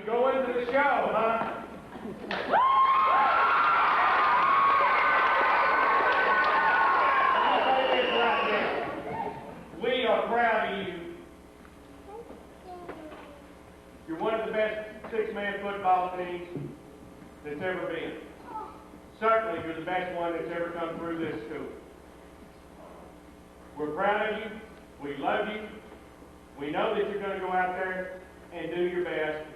you go into the show, huh? I'll say this right now. We are proud of you. You're one of the best six-man football teams that's ever been. Certainly, you're the best one that's ever come through this school. We're proud of you. We love you. We know that you're going to go out there and do your best.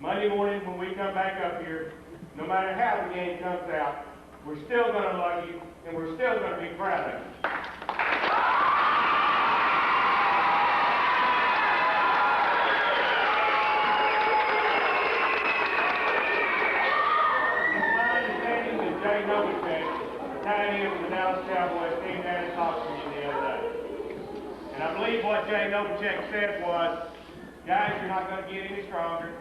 Monday morning when we come back up here, no matter how the game comes out, we're still going to love you and we're still going to be proud of you. Tied in with the Dallas Cowboys came down and talked to me the other day. And I believe what Jay Novacek said was, guys, you're not going to get any stronger.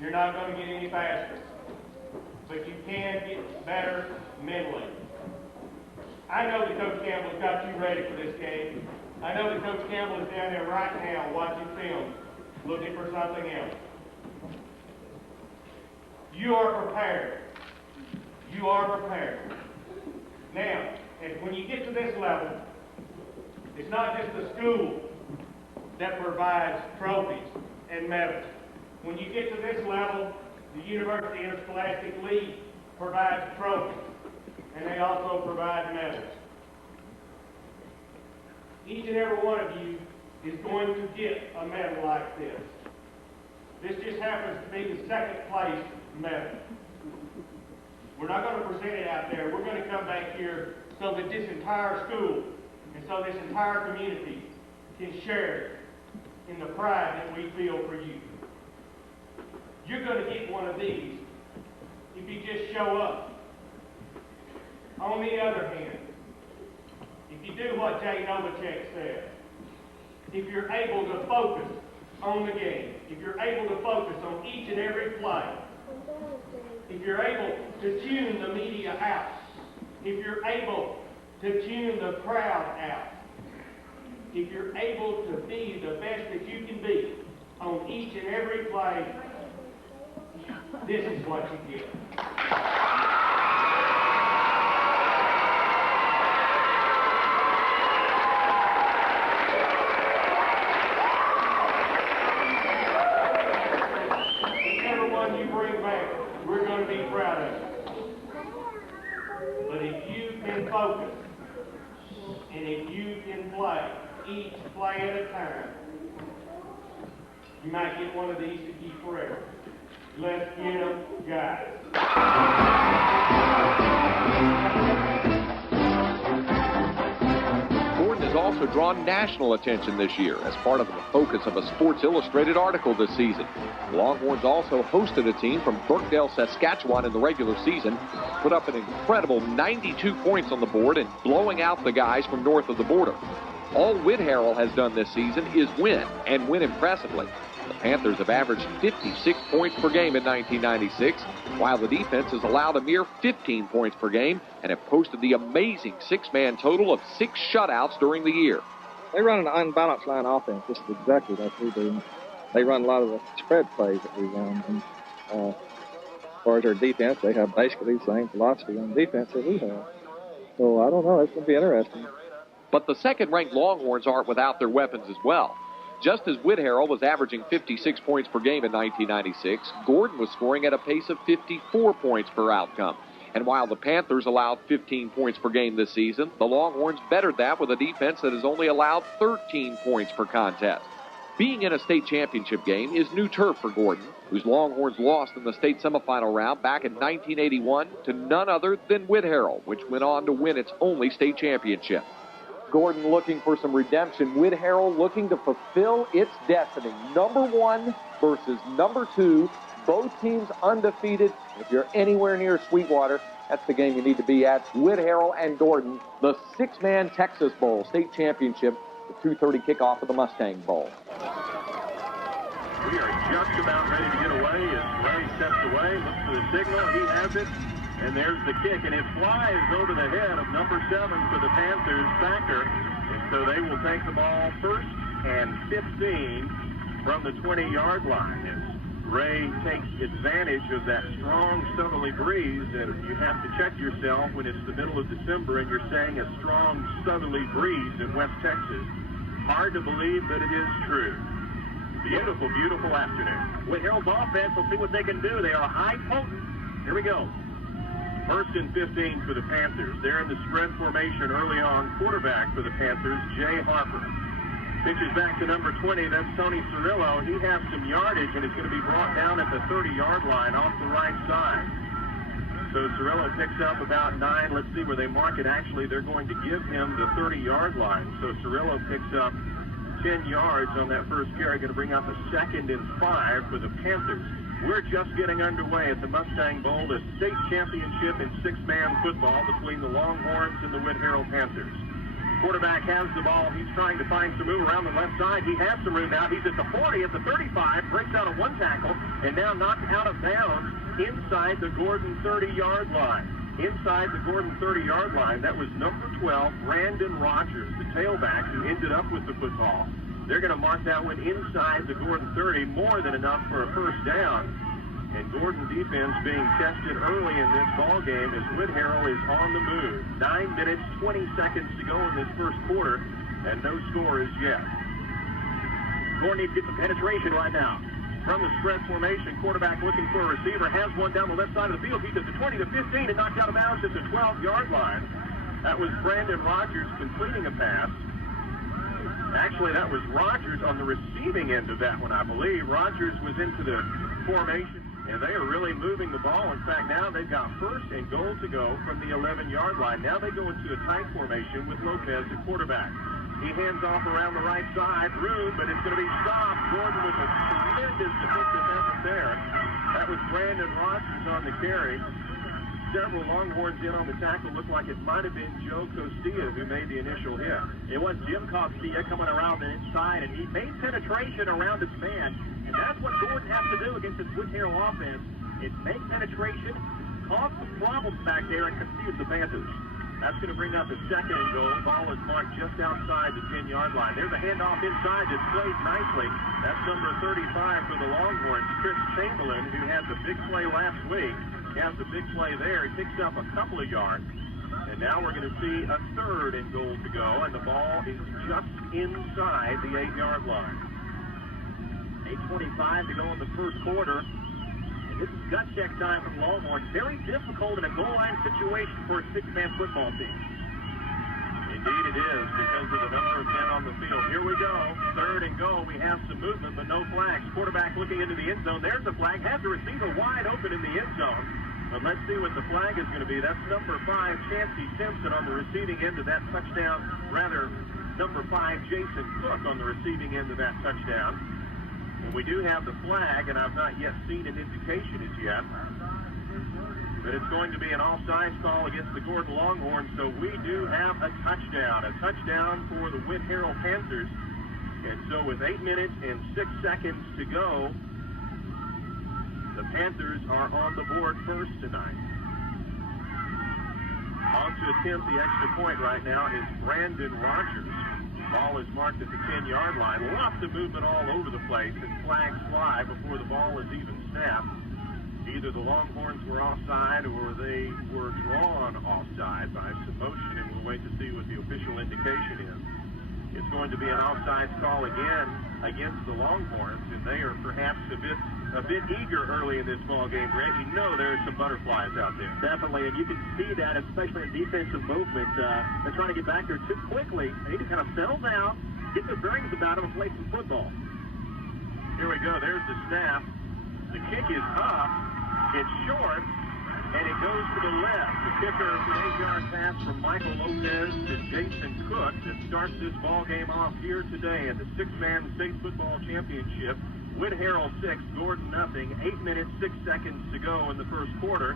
You're not going to get any faster. But you can get better mentally. I know that Coach Campbell's got you ready for this game. I know that Coach Campbell is down there right now watching film, looking for something else. You are prepared. You are prepared. Now, and when you get to this level, it's not just the school that provides trophies and medals. When you get to this level, the University Interscholastic League provides trophies, and they also provide medals. Each and every one of you is going to get a medal like this. This just happens to be the second place medal. We're not going to present it out there. We're going to come back here so that this entire school and so this entire community can share in the pride that we feel for you. You're going to get one of these if you just show up. On the other hand, if you do what Jay Novacek said, if you're able to focus on the game, if you're able to focus on each and every play, if you're able to tune the media out, if you're able to tune the crowd out, if you're able to be the best that you can be on each and every play, this is what you get. Whichever one you bring back, we're going to be proud of you. But if you can focus, and if you can play each play at a time, you might get one of these to keep forever. Let's get them, guys. Gordon has also drawn national attention this year as part of the focus of a Sports Illustrated article this season. The Longhorns also hosted a team from Birkdale, Saskatchewan in the regular season, put up an incredible 92 points on the board and blowing out the guys from north of the border. All Whitharral has done this season is win, and win impressively. The Panthers have averaged 56 points per game in 1996, while the defense has allowed a mere 15 points per game and have posted the amazing six-man total of 6 shutouts during the year. They run an unbalanced line offense, just exactly like we do. They run a lot of the spread plays that we run. And as far as their defense, they have basically the same philosophy on defense that we have. So I don't know, it's going to be interesting. But the second-ranked Longhorns aren't without their weapons as well. Just as Whitharral was averaging 56 points per game in 1996, Gordon was scoring at a pace of 54 points per outcome. And while the Panthers allowed 15 points per game this season, the Longhorns bettered that with a defense that has only allowed 13 points per contest. Being in a state championship game is new turf for Gordon, whose Longhorns lost in the state semifinal round back in 1981 to none other than Whitharral, which went on to win its only state championship. Gordon looking for some redemption. Whitharral looking to fulfill its destiny. Number 1 versus number 2. Both teams undefeated. If you're anywhere near Sweetwater, that's the game you need to be at. Whitharral and Gordon, the 6-man Texas Bowl state championship, the 2:30 kickoff of the Mustang Bowl. We are just about ready to get away as Ray steps away, looks for the signal, he has it. And there's the kick, and it flies over the head of number 7 for the Panthers, Thacker. And so they will take the ball 1st and 15 from the 20-yard line. Ray takes advantage of that strong southerly breeze, and you have to check yourself when it's the middle of December and you're saying a strong southerly breeze in West Texas. Hard to believe, but it is true. Beautiful, beautiful afternoon. Whitharral's offense, we'll see what they can do. They are high potent. Here we go. First and 15 for the Panthers. They're in the spread formation early on. Quarterback for the Panthers, Jay Harper. Pitches back to number 20. That's Tony Cirillo. He has some yardage, and it's going to be brought down at the 30-yard line off the right side. So Cirillo picks up about 9. Let's see where they mark it. Actually, they're going to give him the 30-yard line. So Cirillo picks up 10 yards on that first carry. Going to bring up a 2nd and 5 for the Panthers. We're just getting underway at the Mustang Bowl, the state championship in 6-man football between the Longhorns and the Whitharral Panthers. Quarterback has the ball. He's trying to find some room around the left side. He has some room now. He's at the 40, at the 35, breaks out of one tackle, and now knocked out of bounds inside the Gordon 30-yard line. Inside the Gordon 30-yard line, that was number 12, Brandon Rogers, the tailback who ended up with the football. They're going to mark that one inside the Gordon 30, more than enough for a first down. And Gordon defense being tested early in this ball game as Whitharral is on the move. 9 minutes, 20 seconds to go in this first quarter, and no score as yet. Gordon needs to get some penetration right now. From the spread formation, quarterback looking for a receiver, has one down the left side of the field. He does the 20 to 15 and knocked out of bounds at the 12-yard line. That was Brandon Rogers completing a pass. Actually, that was Rogers on the receiving end of that one, I believe. Rogers was into the formation. And they are really moving the ball. In fact, now they've got 1st and goal to go from the 11-yard line. Now they go into a tight formation with Lopez at quarterback. He hands off around the right side. Room, but it's going to be stopped. Gordon with a tremendous defensive effort there. That was Brandon Rogers on the carry. Several Longhorns in on the tackle. Looked like it might have been Joe Costilla who made the initial hit. It was Jim Costilla coming around the inside, and he made penetration around his man. And that's what Gordon has to do against this Whitharral offense, is make penetration, cause some problems back there, and confuse the Panthers. That's going to bring up a 2nd and goal. Ball is marked just outside the 10-yard line. There's a handoff inside that's played nicely. That's number 35 for the Longhorns, Chris Chamberlain, who had the big play last week. He has the big play there. He picks up a couple of yards. And now we're going to see a 3rd and goal to go, and the ball is just inside the 8-yard line. 8:25 to go in the first quarter. And this is gut check time for the Longhorns. Very difficult in a goal line situation for a 6-man football team. Indeed it is, because of the number of men on the field. Here we go. 3rd and goal. We have some movement, but no flags. Quarterback looking into the end zone. There's the flag. Has the receiver wide open in the end zone. But let's see what the flag is going to be. That's number 5, Chancey Simpson on the receiving end of that touchdown. Rather, number 5, Jason Cook on the receiving end of that touchdown. And we do have the flag, and I've not yet seen an indication as yet. But it's going to be an offsides call against the Gordon Longhorns, so we do have a touchdown for the Whitharral Panthers. And so with 8 minutes and 6 seconds to go, the Panthers are on the board first tonight. On to attempt the extra point right now is Brandon Rogers. Ball is marked at the 10-yard line. Lots of movement all over the place, and flags fly before the ball is even snapped. Either the Longhorns were offside or they were drawn offside by some motion, and we'll wait to see what the official indication is. It's going to be an offside call again against the Longhorns, and they are perhaps a bit eager early in this ball game, Brent. You know there's some butterflies out there. Definitely, and you can see that, especially in defensive movement. They're trying to get back there too quickly. They need to kind of settle down, get their bearings about them, and play some football. Here we go. There's the snap. The kick is up. It's short, and it goes to the left. The kicker is an 8-yard pass from Michael Lopez to Jason Cook that starts this ball game off here today at the 6-man state football championship. Whitharral 6, Gordon nothing. 8 minutes, 6 seconds to go in the first quarter.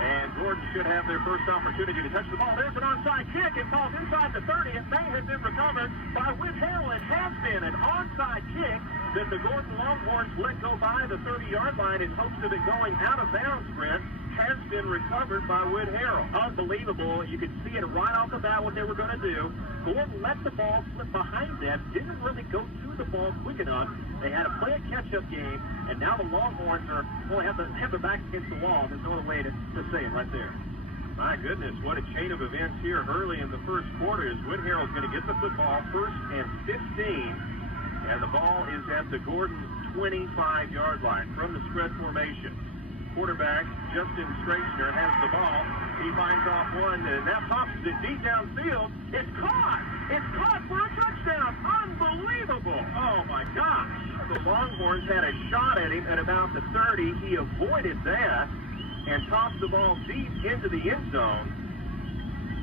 And Gordon should have their first opportunity to touch the ball. There's an onside kick. It falls inside the 30. It may have been recovered by Whitharral. It has been an onside kick that the Gordon Longhorns let go by the 30-yard line in hopes of it going out of bounds, Brent. has been recovered by Whitharral. Unbelievable. You could see it right off the bat what they were going to do. Gordon let the ball slip behind them, didn't really go to the ball quick enough. They had to play a catch-up game, and now the Longhorns have their backs against the wall. There's no other way to say it right there. My goodness, what a chain of events here early in the first quarter as Whitharral's going to get the football 1st and 15, and the ball is at the Gordon 25-yard line from the spread formation. Quarterback Justin Straisner has the ball. He finds off one, and that pops it deep downfield. It's caught! It's caught for a touchdown! Unbelievable! Oh, my gosh! The Longhorns had a shot at him at about the 30. He avoided that and tossed the ball deep into the end zone.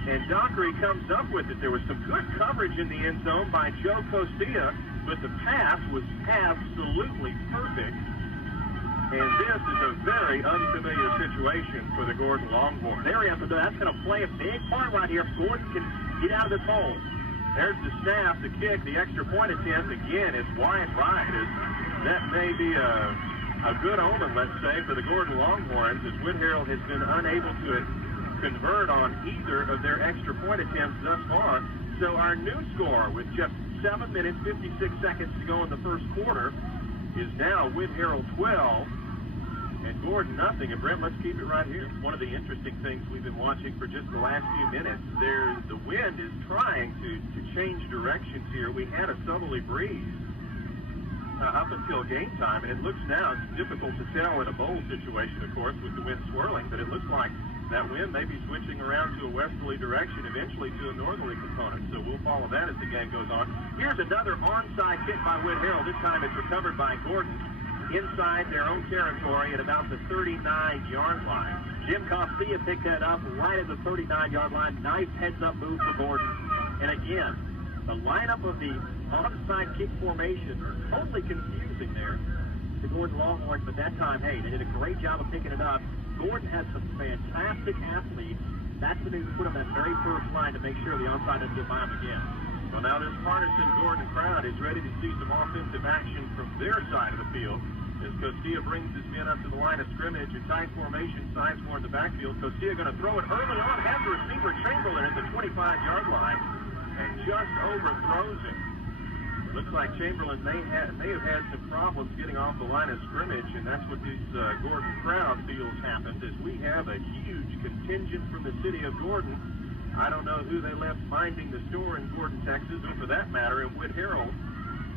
And Dockery comes up with it. There was some good coverage in the end zone by Joe Costia, but the pass was absolutely perfect. And this is a very unfamiliar situation for the Gordon Longhorns. That's going to play a big part right here if Gordon can get out of this hole. There's the snap, the kick, the extra point attempt. Again, it's wide right. That may be a good omen, let's say, for the Gordon Longhorns, as Whitharral has been unable to convert on either of their extra point attempts thus far. So our new score, with just 7 minutes, 56 seconds to go in the first quarter, is now Whitharral 12 and Gordon nothing. And Brent, let's keep it right here. One of the interesting things we've been watching for just the last few minutes, the wind is trying to change directions here. We had a southerly breeze up until game time, and it looks now, it's difficult to tell in a bowl situation, of course, with the wind swirling, but it looks like that wind may be switching around to a westerly direction, eventually to a northerly component. So we'll follow that as the game goes on. Here's another onside kick by Whitharral. This time it's recovered by Gordon inside their own territory at about the 39-yard line. Jim Costia picked that up right at the 39-yard line. Nice heads-up move for Gordon. And again, the lineup of the onside kick formation is totally confusing there to Gordon Longhorns, but that time, hey, they did a great job of picking it up. Gordon has some fantastic athletes. That's when they put on that very first line to make sure the onside doesn't get by him again. Well, now this partisan Gordon crowd is ready to see some offensive action from their side of the field as Costia brings his men up to the line of scrimmage in tight formation, Sizemore in the backfield. Costia going to throw it early on, has the receiver Chamberlain at the 25-yard line, and just overthrows him. Looks like Chamberlain may have had some problems getting off the line of scrimmage, and that's what this Gordon crowd feels happened, as we have a huge contingent from the city of Gordon. I don't know who they left minding the store in Gordon, Texas, or for that matter in Whitharral,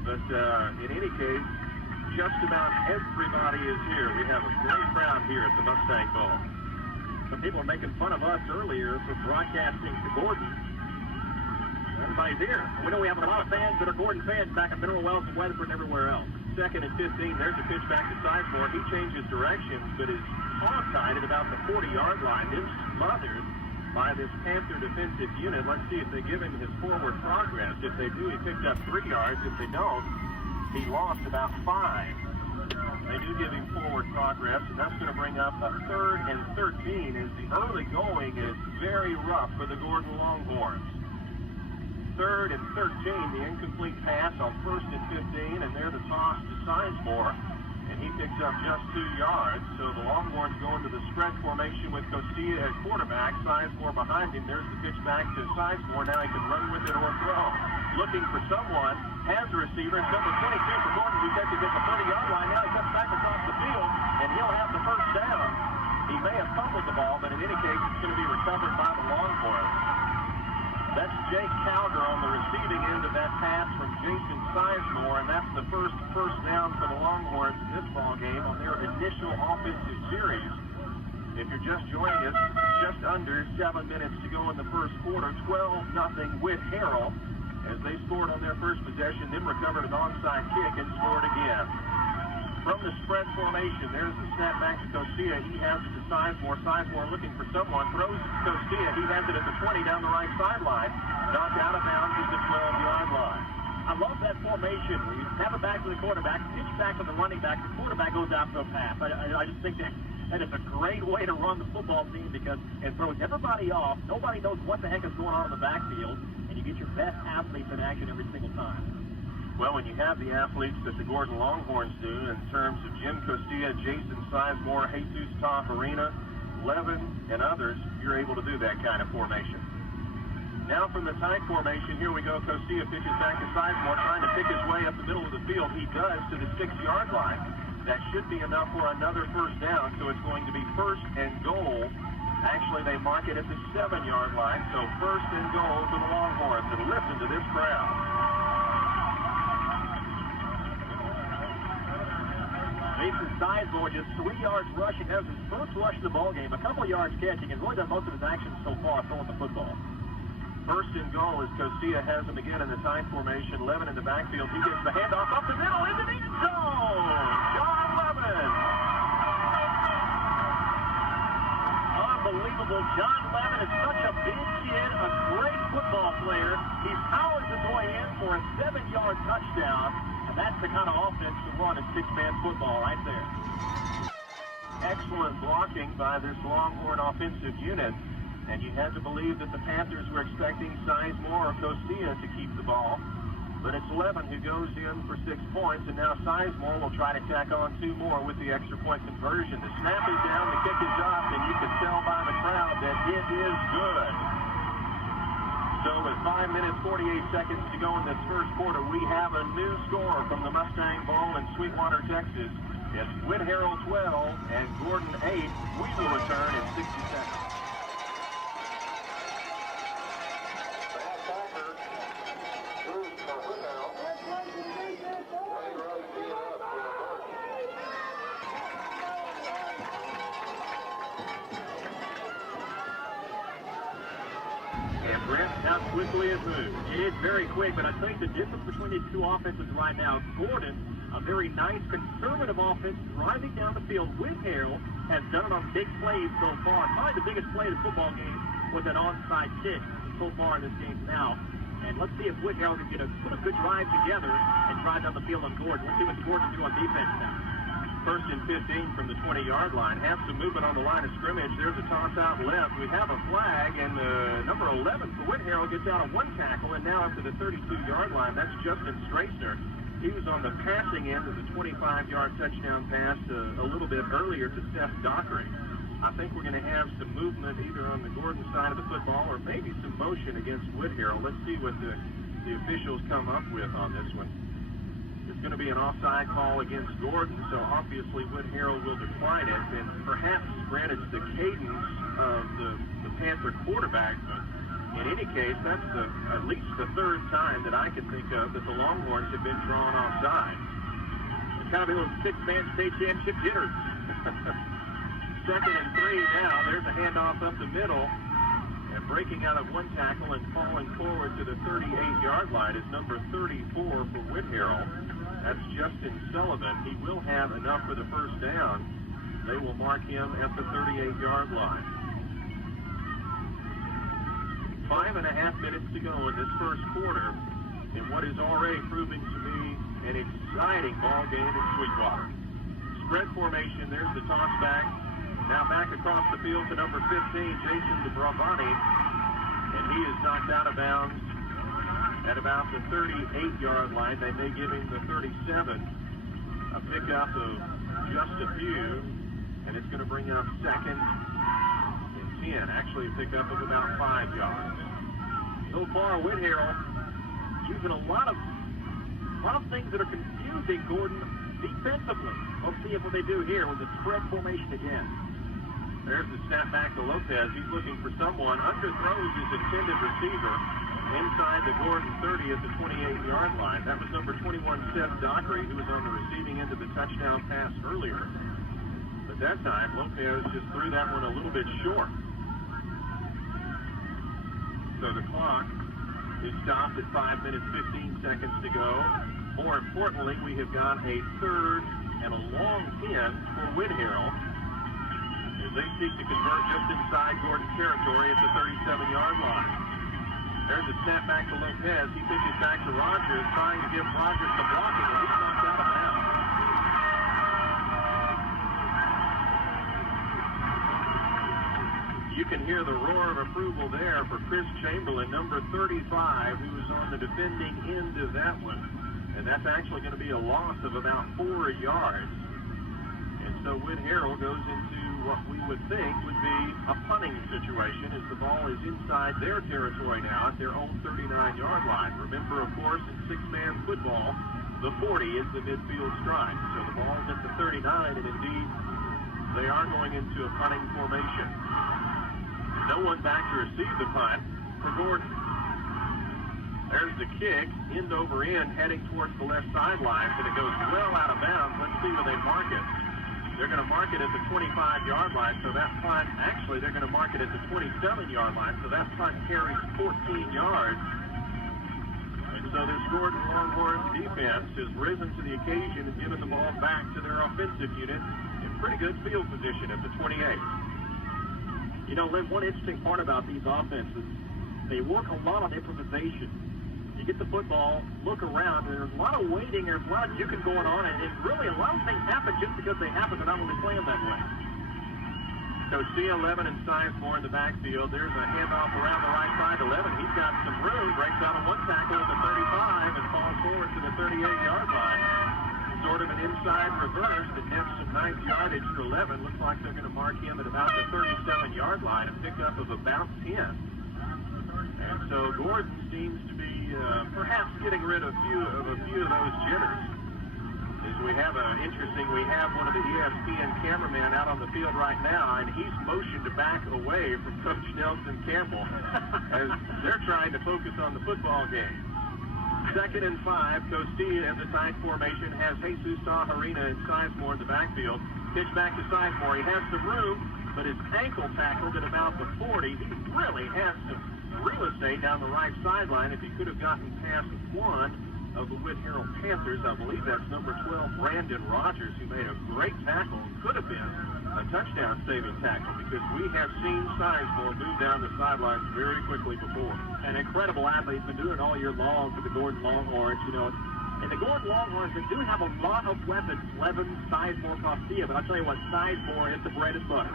but in any case, just about everybody is here. We have a great crowd here at the Mustang Bowl. Some people are making fun of us earlier for broadcasting to Gordon. Everybody's here. We know we have a lot of fans that are Gordon fans back in Mineral Wells and Weatherford and everywhere else. 2nd and 15. There's a pitch back to Sizemore. He changes directions, but is hog-tied at about the 40-yard line. Then smothered by this Panther defensive unit. Let's see if they give him his forward progress. If they do, he picked up 3 yards. If they don't, he lost about 5. They do give him forward progress, and that's going to bring up a 3rd and 13 as the early going is very rough for the Gordon Longhorns. 3rd and 13, the incomplete pass on 1st and 15, and there the toss to Sizemore, and he picks up just 2 yards. So the Longhorns go into the spread formation with Costia at quarterback, Sizemore behind him. There's the pitch back to Sizemore. Now he can run with it or throw. Looking for someone, has a receiver. It's number 22 for Gordon, who catches at the 30-yard line. Now he comes back across the field, and he'll have the first down. He may have fumbled the ball, but in any case, it's going to be recovered by the Longhorns. That's Jake Calder on the receiving end of that pass from Jason Sizemore, and that's the first down for the Longhorns in this ball game on their initial offensive series. If you're just joining us, just under 7 minutes to go in the first quarter, 12-0 Whitharral, as they scored on their first possession, then recovered an onside kick and scored again. From the spread formation, there's the snap back to Costia. He has it to Sizemore. Sizemore looking for someone, throws it to Costia. He has it at the 20 down the right sideline. Knocked out of bounds at the 12-yard line. I love that formation where you have it back to the quarterback, pitch back to the running back, the quarterback goes out to a pass. I just think that is a great way to run the football team because it throws everybody off. Nobody knows what the heck is going on in the backfield, and you get your best athletes in action every single time. Well, when you have the athletes that the Gordon Longhorns do in terms of Jim Costia, Jason Sizemore, Jesus Toffarina, Levin, and others, you're able to do that kind of formation. Now from the tight formation, here we go. Cosilla pitches back to Sizemore, trying to pick his way up the middle of the field. He does to the 6-yard line. That should be enough for another first down, so it's going to be first and goal. Actually, they mark it at the 7-yard line, so first and goal for the Longhorns. And listen to this crowd. Mason Sizemore just 3 yards rushing. That was his first rush of the ball game. A couple yards catching, and really done most of his actions so far throwing the football. First and goal as Cosilla has him again in the tight formation. Levin in the backfield. He gets the handoff up the middle into the end zone. John Levin. Unbelievable. John Levin is such a big kid, a great football player. He powers his way in for a 7-yard touchdown, and that's the kind of offense to run in 6-man football right there. Excellent blocking by this Longhorn offensive unit. And you had to believe that the Panthers were expecting Sizemore or Cosilla to keep the ball. But it's Levin who goes in for 6 points, and now Sizemore will try to tack on 2 more with the extra point conversion. The snap is down, the kick is up, and you can tell by the crowd that it is good. So with 5 minutes, 48 seconds to go in this first quarter, we have a new score from the Mustang Bowl in Sweetwater, Texas. It's Whitharral 12 and Gordon 8. We will return in 60 seconds. How quickly it moves. It is very quick, but I think the difference between these two offenses right now, Gordon, a very nice conservative offense driving down the field. Whitharral has done it on big plays so far. Probably the biggest play of the football game was an onside kick so far in this game now. And let's see if Whitharral can put a good drive together and drive down the field on Gordon. Let's see what Gordon can do on defense now. First and 15 from the 20-yard line. Have some movement on the line of scrimmage. There's a toss out left. We have a flag, and number 11 for Whitharral gets out of 1 tackle, and now up to the 32-yard line. That's Justin Straisner. He was on the passing end of the 25-yard touchdown pass a little bit earlier to Steph Dockery. I think we're going to have some movement either on the Gordon side of the football or maybe some motion against Whitharral. Let's see what the officials come up with on this one. It's going to be an offside call against Gordon, so obviously Whitharral will decline it. And perhaps, granted, it's the cadence of the Panther quarterback, but in any case, that's at least the 3rd time that I can think of that the Longhorns have been drawn offside. It's kind of a little 6-man state championship jitters. 2nd and 3 now. There's a handoff up the middle. And breaking out of 1 tackle and falling forward to the 38-yard line is number 34 for Whitharral. That's Justin Sullivan. He will have enough for the first down. They will mark him at the 38-yard line. 5.5 minutes to go in this first quarter in what is already proving to be an exciting ball game in Sweetwater. Spread formation. There's the toss back. Now back across the field to number 15, Jason DeBravani. And he is knocked out of bounds at about the 38-yard line. They may give him the 37. A pickup of just a few. And it's going to bring up 2nd and 10. Actually a pickup of about 5 yards. So far, Whitharral using a lot of things that are confusing Gordon defensively. We'll see what they do here with the spread formation again. There's the snap back to Lopez. He's looking for someone. Underthrows his intended receiver inside the Gordon 30 at the 28-yard line. That was number 21, Steph Dockery, who was on the receiving end of the touchdown pass earlier. But that time, Lopez just threw that one a little bit short. So the clock is stopped at 5 minutes, 15 seconds to go. More importantly, we have got a 3rd and a long 10 for Whitharral as they seek to convert just inside Gordon territory at the 37-yard line. There's a snap back to Lopez. He pitches back to Rogers, trying to give Rogers the blocking, and he's knocked out of bounds. You can hear the roar of approval there for Chris Chamberlain, number 35, who was on the defending end of that one. And that's actually going to be a loss of about 4 yards. And so Whitharral goes into what we would think would be a punting situation as the ball is inside their territory now at their own 39-yard line. Remember, of course, in six-man football, the 40 is the midfield strike. So the ball's at the 39, and indeed, they are going into a punting formation. No one back to receive the punt for Gordon. There's the kick, end over end, heading towards the left sideline, and it goes well out of bounds. Let's see where they mark it. They're going to mark it at the 25-yard line, so that punt, actually, they're going to mark it at the 27-yard line, so that punt carries 14 yards. And so this Gordon Longhorns defense has risen to the occasion and given the ball back to their offensive unit in pretty good field position at the 28. You know, Lynn, one interesting part about these offenses, they work a lot on improvisation. You get the football, look around, and there's a lot of waiting, there's a lot of juking going on, and really a lot of things happen just because they happen. They're not really playing that way. So C11 and Sizemore in the backfield. There's a handoff around the right side. 11, he's got some room, breaks out of one tackle at the 35 and falls forward to the 38-yard line. Sort of an inside reverse that nets some nice yardage for 11. Looks like they're going to mark him at about the 37-yard line, a pickup of about 10. And so Gordon seems to be perhaps getting rid of a few of those jitters. As we have we have one of the ESPN cameramen out on the field right now, and he's motioned to back away from Coach Nelson Campbell as they're trying to focus on the football game. 2nd and 5, Costilla in the tight formation has Jesus Tajarina and Sizemore in the backfield. Pitch back to Sizemore. He has some room, but his ankle tackled at about the 40. He really has some real estate down the right sideline. If he could have gotten past one of the Whitharral Panthers, I believe that's number 12, Brandon Rogers, who made a great tackle and could have been a touchdown-saving tackle, because we have seen Sizemore move down the sidelines very quickly before. An incredible athlete. He's been doing it all year long for the Gordon Longhorns, you know. And the Gordon Longhorns, they do have a lot of weapons, Levin, Sizemore, Costilla, but I'll tell you what, Sizemore is the bread and butter.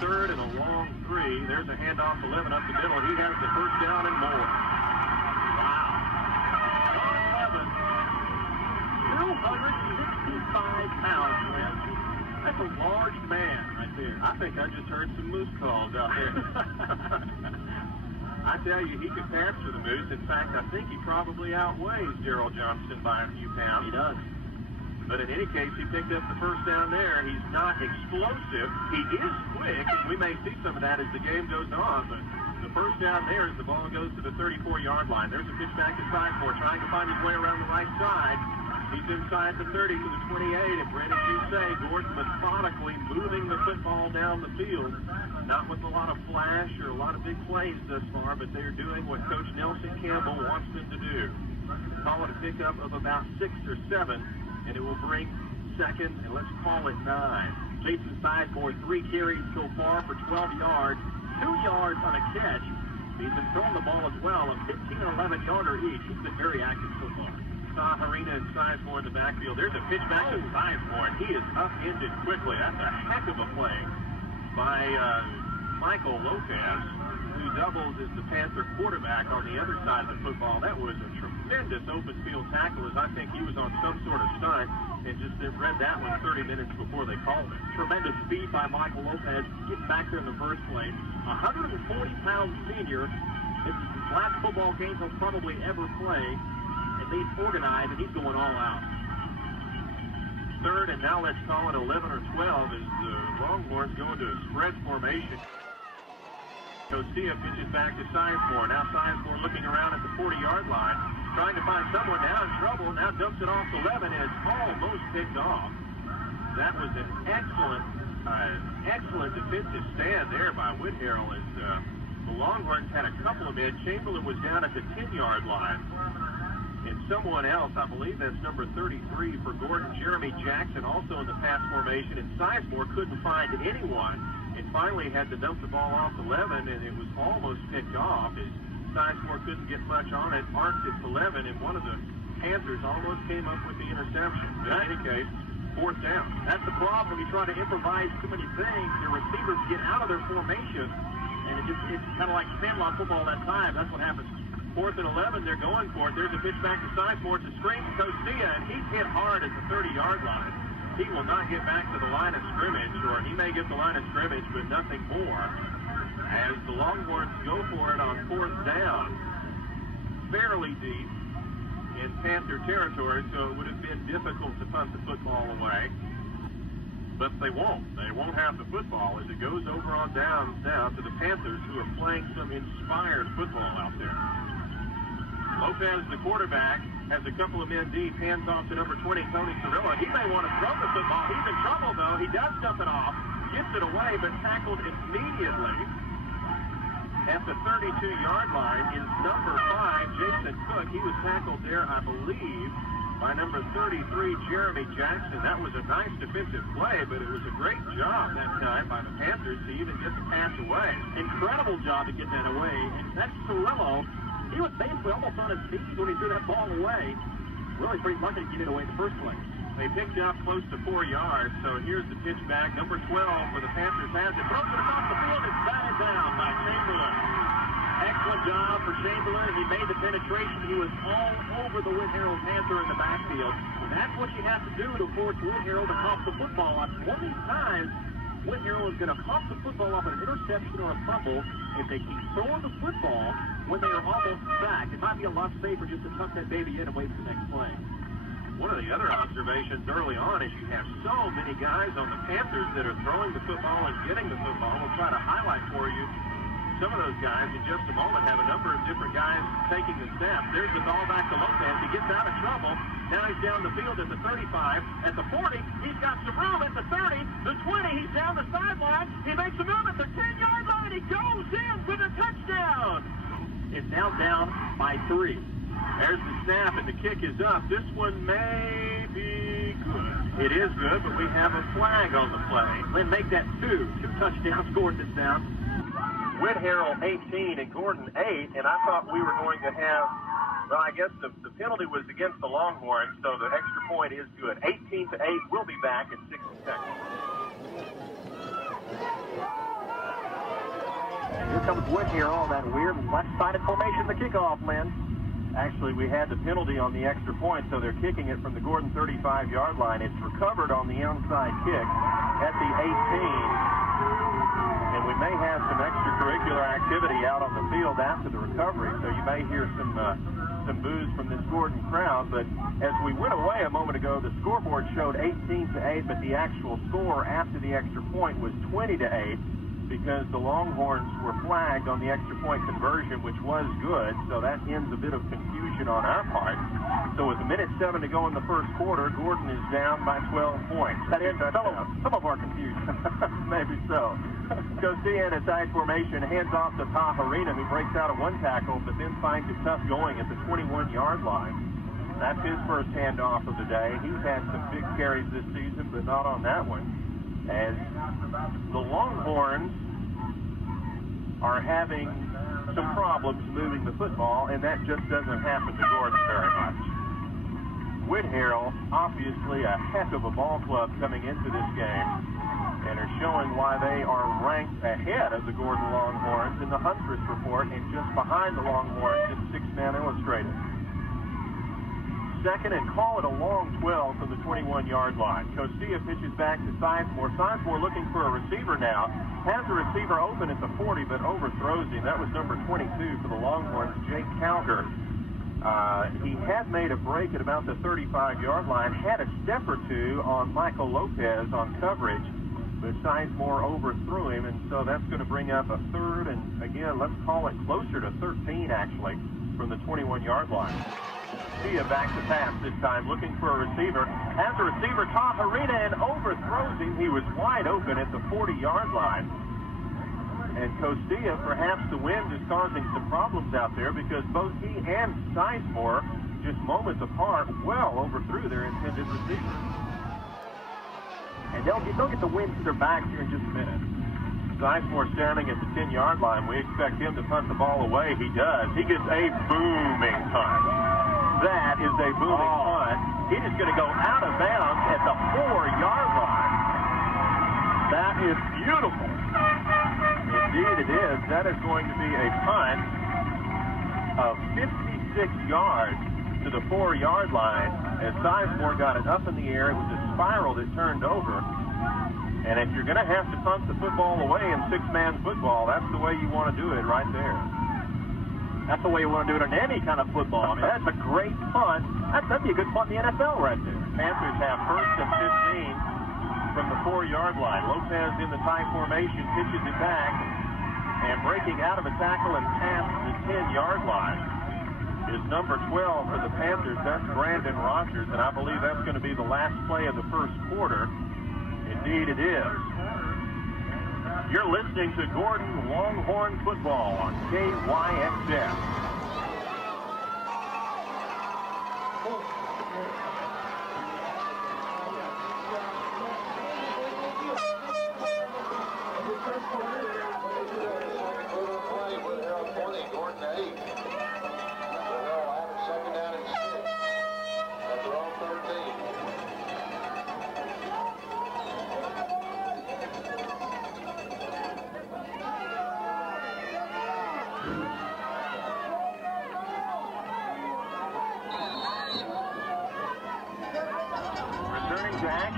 3rd and a long 3. There's a handoff to 11 up the middle. He has the first down and more. Wow. John Levin, 265 pounds, man. That's a large man right there. I think I just heard some moose calls out there. I tell you, he could pass for the Moose. In fact, I think he probably outweighs Gerald Johnston by a few pounds. He does. But in any case, he picked up the first down there. He's not explosive. He is quick, and we may see some of that as the game goes on. But the first down there as the ball goes to the 34-yard line. There's a pitch back to Sizemore, trying to find his way around the right side. He's inside the 30 to the 28, and Brandon, as you say, Gordon methodically moving the football down the field. Not with a lot of flash or a lot of big plays thus far, but they're doing what Coach Nelson Campbell wants them to do. Call it a pickup of about 6 or 7, and it will bring 2nd, and let's call it 9. Jason Sizemore, 3 carries so far for 12 yards, 2 yards on a catch. He's been throwing the ball as well, a 15 and 11-yarder each. He's been very active so far. Tajarina and Sizemore in the backfield. There's a pitch back to Sizemore, and he is upended quickly. That's a heck of a play by Michael Lopez, who doubles as the Panther quarterback on the other side of the football. That was a tremendous open field tackle, as I think he was on some sort of stunt and just read that one 30 minutes before they called it. Tremendous speed by Michael Lopez, getting back there in the first place. 140-pound senior. This is his last football game he'll probably ever play. And he's organized, and he's going all out. 3rd, and now let's call it 11 or 12 as the Longhorns go into a spread formation. Costilla pitches back to Sizemore. Now Sizemore looking around at the 40-yard line, trying to find someone now in trouble. Now dumps it off to 11, and it's almost picked off. That was an excellent defensive stand there by Whitharral as the Longhorns had a couple of men. Chamberlain was down at the 10-yard line. And someone else, I believe that's number 33 for Gordon, Jeremy Jackson, also in the pass formation, and Sizemore couldn't find anyone, and finally had to dump the ball off 11, and it was almost picked off as Sizemore couldn't get much on it, marked it 11, and one of the Panthers almost came up with the interception. But in any case, 4th down. That's the problem when you try to improvise too many things. Your receivers get out of their formation, and it's kind of like Sandlot football that time. That's what happens. 4th and 11, they're going for it. There's a pitch back to Sizemore. It's a screen to Costia, and he's hit hard at the 30-yard line. He will not get back to the line of scrimmage, or he may get the line of scrimmage, but nothing more. As the Longhorns go for it on 4th down, fairly deep in Panther territory, so it would have been difficult to punt the football away. But they won't. They won't have the football as it goes over on downs now to the Panthers, who are playing some inspired football out there. Lopez, the quarterback, has a couple of men deep, hands off to number 20, Tony Cirillo. He may want to throw the football. He's in trouble, though. He does dump it off, gets it away, but tackled immediately at the 32-yard line is number 5, Jason Cook. He was tackled there, I believe, by number 33, Jeremy Jackson. That was a nice defensive play, but it was a great job that time by the Panthers to even get the pass away. Incredible job to get that away. And that's Cirillo. He was basically almost on his feet when he threw that ball away. Really pretty lucky to get it away in the first place. They picked up close to 4 yards, so here's the pitch back. Number 12 for the Panthers has it. Throws it across the field. It's batted down by Chamberlain. Excellent job for Chamberlain. He made the penetration. He was all over the Whitharral Panther in the backfield. And that's what you have to do to force Whitharral to cough the football off. One of these times, Whitharral is going to cough the football off an interception or a fumble if they keep throwing the football when they are almost sacked. It might be a lot safer just to tuck that baby in and wait for the next play. One of the other observations early on is you have so many guys on the Panthers that are throwing the football and getting the football. We'll try to highlight for you some of those guys in just a moment. Have a number of different guys taking the snaps. There's the ball back to Lopez. He gets out of trouble. Now he's down the field at the 35, at the 40. He's got some room at the 30, the 20. He's down the sideline. He makes a move at the 10-yard line. He goes in for the touchdown. It's now down by 3. There's the snap, and the kick is up. This one may be good. It is good, but we have a flag on the play. Lynn, make that 2 touchdowns. Gordon is down. Whitharral 18 and Gordon 8, and I thought we were going to have, well, I guess the penalty was against the Longhorns, so the extra point is good. 18-8, we'll be back in 60 seconds. Here comes Whitharral, that weird left-sided formation, the kickoff, Lynn. Actually, we had the penalty on the extra point, so they're kicking it from the Gordon 35-yard line. It's recovered on the onside kick at the 18. And we may have some extracurricular activity out on the field after the recovery, so you may hear some boos from this Gordon crowd. But as we went away a moment ago, the scoreboard showed 18-8, but the actual score after the extra point was 20-8. Because the Longhorns were flagged on the extra point conversion, which was good, so that ends a bit of confusion on our part. So with 1:07 to go in the first quarter, Gordon is down by 12 points. That ends some of our confusion. Maybe so. Costia in a tight formation, hands off to Taharina, who breaks out of one tackle, but then finds it tough going at the 21-yard line. That's his first handoff of the day. He's had some big carries this season, but not on that one. As the Longhorns are having some problems moving the football, and that just doesn't happen to Gordon very much. Whitharral, obviously a heck of a ball club coming into this game, and are showing why they are ranked ahead of the Gordon Longhorns in the Huntress report and just behind the Longhorns in Six-Man Illustrated. Second and call it a long 12 from the 21-yard line. Costia pitches back to Sizemore. Sizemore looking for a receiver now. Has the receiver open at the 40, but overthrows him. That was number 22 for the Longhorns, Jake Calger. He had made a break at about the 35-yard line, had a step or two on Michael Lopez on coverage, but Sizemore overthrew him, and so that's going to bring up a third, and again, let's call it closer to 13, actually, from the 21-yard line. Costia back to pass this time, looking for a receiver. Has a receiver, Taharina, and overthrows him. He was wide open at the 40-yard line. And Costia, perhaps the wind is causing some problems out there because both he and Sizemore, just moments apart, well overthrew their intended receiver. And they'll get the wind to their backs here in just a minute. Sizemore standing at the 10-yard line. We expect him to punt the ball away. He does. He gets a booming punt. That is a booming punt. He is going to go out of bounds at the 4-yard line. That is beautiful. Indeed it is. That is going to be a punt of 56 yards to the 4-yard line. As Sizemore got it up in the air, it was a spiral that turned over. And if you're going to have to punt the football away in six-man football, that's the way you want to do it right there. That's the way you want to do it in any kind of football. I mean, that's a great punt. That'd be a good punt in the NFL right there. Panthers have first and 15 from the 4-yard line. Lopez in the tight formation, pitches it back, and breaking out of a tackle and past the 10-yard line is number 12 for the Panthers. That's Brandon Rogers, and I believe that's going to be the last play of the first quarter. Indeed it is. You're listening to Gordon Longhorn Football on KYXF.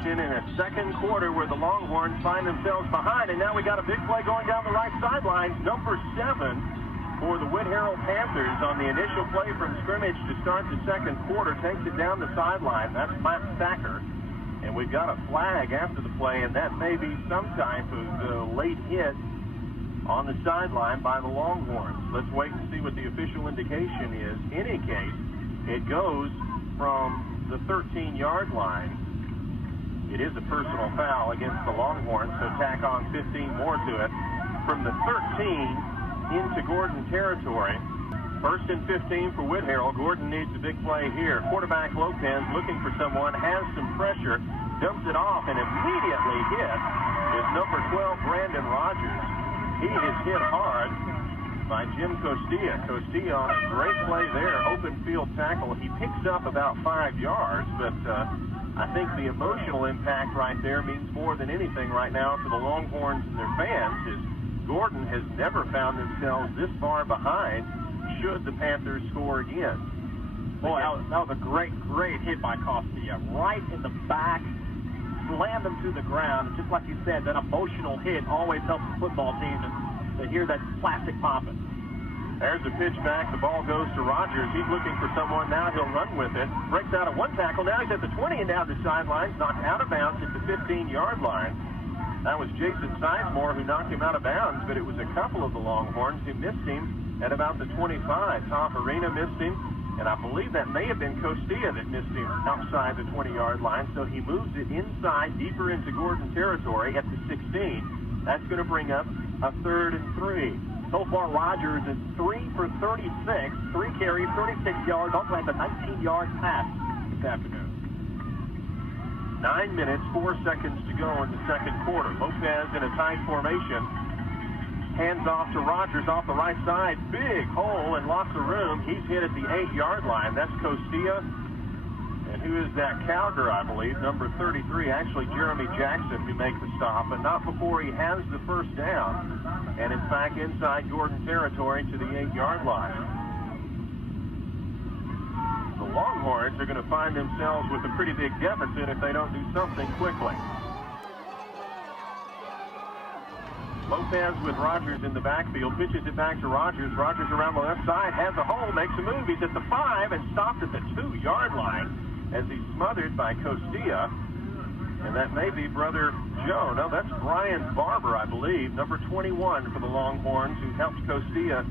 In a second quarter where the Longhorns find themselves behind, and now we got a big play going down the right sideline. Number 7 for the Whitharral Panthers on the initial play from scrimmage to start the second quarter takes it down the sideline. That's Matt Stacker, and we've got a flag after the play, and that may be some type of late hit on the sideline by the Longhorns. Let's wait and see what the official indication is. In any case, it goes from the 13-yard line. It is a personal foul against the Longhorns, so tack on 15 more to it. From the 13 into Gordon territory. First and 15 for Whitharral. Gordon needs a big play here. Quarterback Lopez looking for someone, has some pressure, dumps it off, and immediately hit is number 12, Brandon Rogers. He is hit hard by Jim Costilla. Costilla on a great play there, open field tackle. He picks up about 5 yards, but I think the emotional impact right there means more than anything right now for the Longhorns and their fans, is Gordon has never found themselves this far behind should the Panthers score again. Boy, that was a great hit by Costilla. Right in the back, slammed them to the ground. And just like you said, that emotional hit always helps the football team to hear that plastic popping. There's a pitch back. The ball goes to Rogers. He's looking for someone. Now he'll run with it. Breaks out of one tackle. Now he's at the 20 and down the sidelines. Knocked out of bounds at the 15-yard line. That was Jason Sizemore who knocked him out of bounds, but it was a couple of the Longhorns who missed him at about the 25. Tom Arena missed him, and I believe that may have been Costilla that missed him outside the 20-yard line, so he moves it inside, deeper into Gordon territory at the 16. That's going to bring up a 3rd and 3. So far, Rogers is 3 for 36, 3 carries, 36 yards, also has a 19-yard pass this afternoon. 9 minutes, 4 seconds to go in the second quarter. Lopez in a tight formation. Hands off to Rogers off the right side. Big hole and lots of room. He's hit at the 8-yard line. That's Costilla. And who is that? Cowger, I believe, number 33. Actually, Jeremy Jackson who makes the stop, but not before he has the first down. And it's back inside Gordon territory to the 8-yard line. The Longhorns are going to find themselves with a pretty big deficit if they don't do something quickly. Lopez with Rogers in the backfield, pitches it back to Rogers. Rogers around the left side, has a hole, makes a move. He's at the 5 and stopped at the 2-yard line as he's smothered by Costilla. And that may be brother Joe. No, that's Brian Barber, I believe, number 21 for the Longhorns, who helped Costilla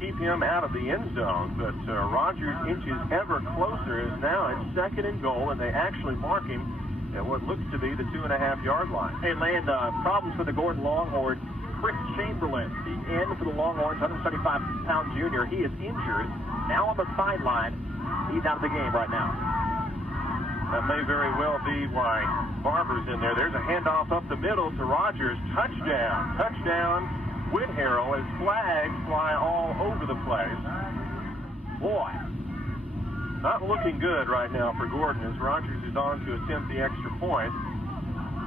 keep him out of the end zone. But Rogers inches ever closer, is now at 2nd and goal, and they actually mark him at what looks to be the 2.5-yard line. Hey, Land, problems for the Gordon Longhorns. Chris Chamberlain, the end for the Longhorns, 175-pound junior. He is injured. Now on the sideline. He's out of the game right now. That may very well be why Barber's in there. There's a handoff up the middle to Rogers. Touchdown. Touchdown. Whitharral as flags fly all over the place. Boy, not looking good right now for Gordon as Rogers is on to attempt the extra point.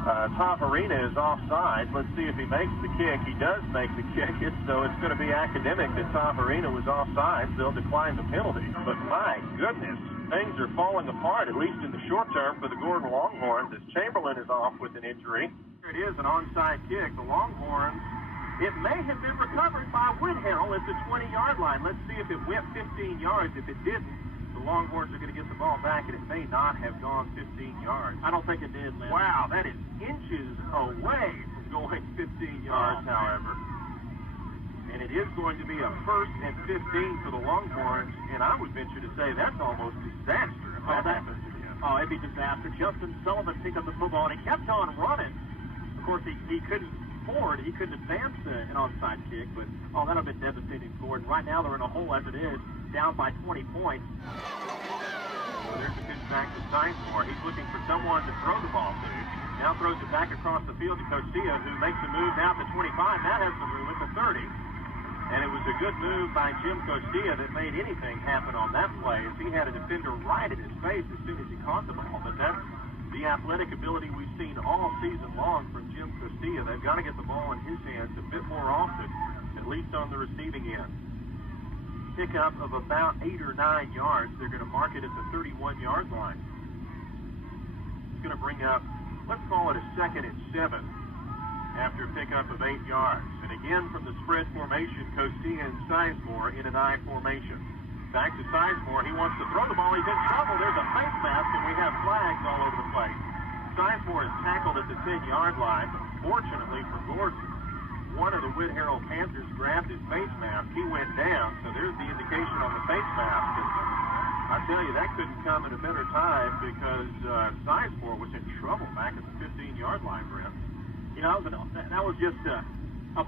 Tafarina is offside. Let's see if he makes the kick. He does make the kick, so it's going to be academic that Tafarina was offside. They'll decline the penalty. But my goodness, things are falling apart, at least in the short term, for the Gordon Longhorns, as Chamberlain is off with an injury. Here it is, an onside kick. The Longhorns, it may have been recovered by Whitharral at the 20-yard line. Let's see if it went 15 yards. If it didn't, the Longhorns are going to get the ball back, and it may not have gone 15 yards. I don't think it did, Lynn. Wow, that is inches away from going 15 yards, however. And it is going to be a 1st and 15 for the Longhorns, and I would venture to say that's almost disaster if that happens again. Oh, it'd be disaster. Justin Sullivan picked up the football, and he kept on running. Of course, he couldn't forward. He couldn't advance an onside kick, but, oh, that would have been devastating for Gordon. Right now, they're in a hole as it is, down by 20 points. There's a pitch back to Sizemore. He's looking for someone to throw the ball to. Now throws it back across the field to Costia, who makes a move now to 25. That has some room at the 30. And it was a good move by Jim Costia that made anything happen on that play, as he had a defender right in his face as soon as he caught the ball. But that's the athletic ability we've seen all season long from Jim Costia. They've got to get the ball in his hands a bit more often, at least on the receiving end. Pickup of about 8 or 9 yards. They're going to mark it at the 31-yard line. It's going to bring up, let's call it a 2nd and 7 after a pickup of 8 yards. And again from the spread formation, Costia and Sizemore in an I formation. Back to Sizemore. He wants to throw the ball. He's in trouble. There's a face mask, and we have flags all over the place. Sizemore is tackled at the 10-yard line. Fortunately for Gordon, one of the Whitharral Panthers grabbed his face mask. He went down, so there's the indication on the face mask. And I tell you, that couldn't come at a better time because Sizemore was in trouble back at the 15-yard line, Brent. You know, that was just a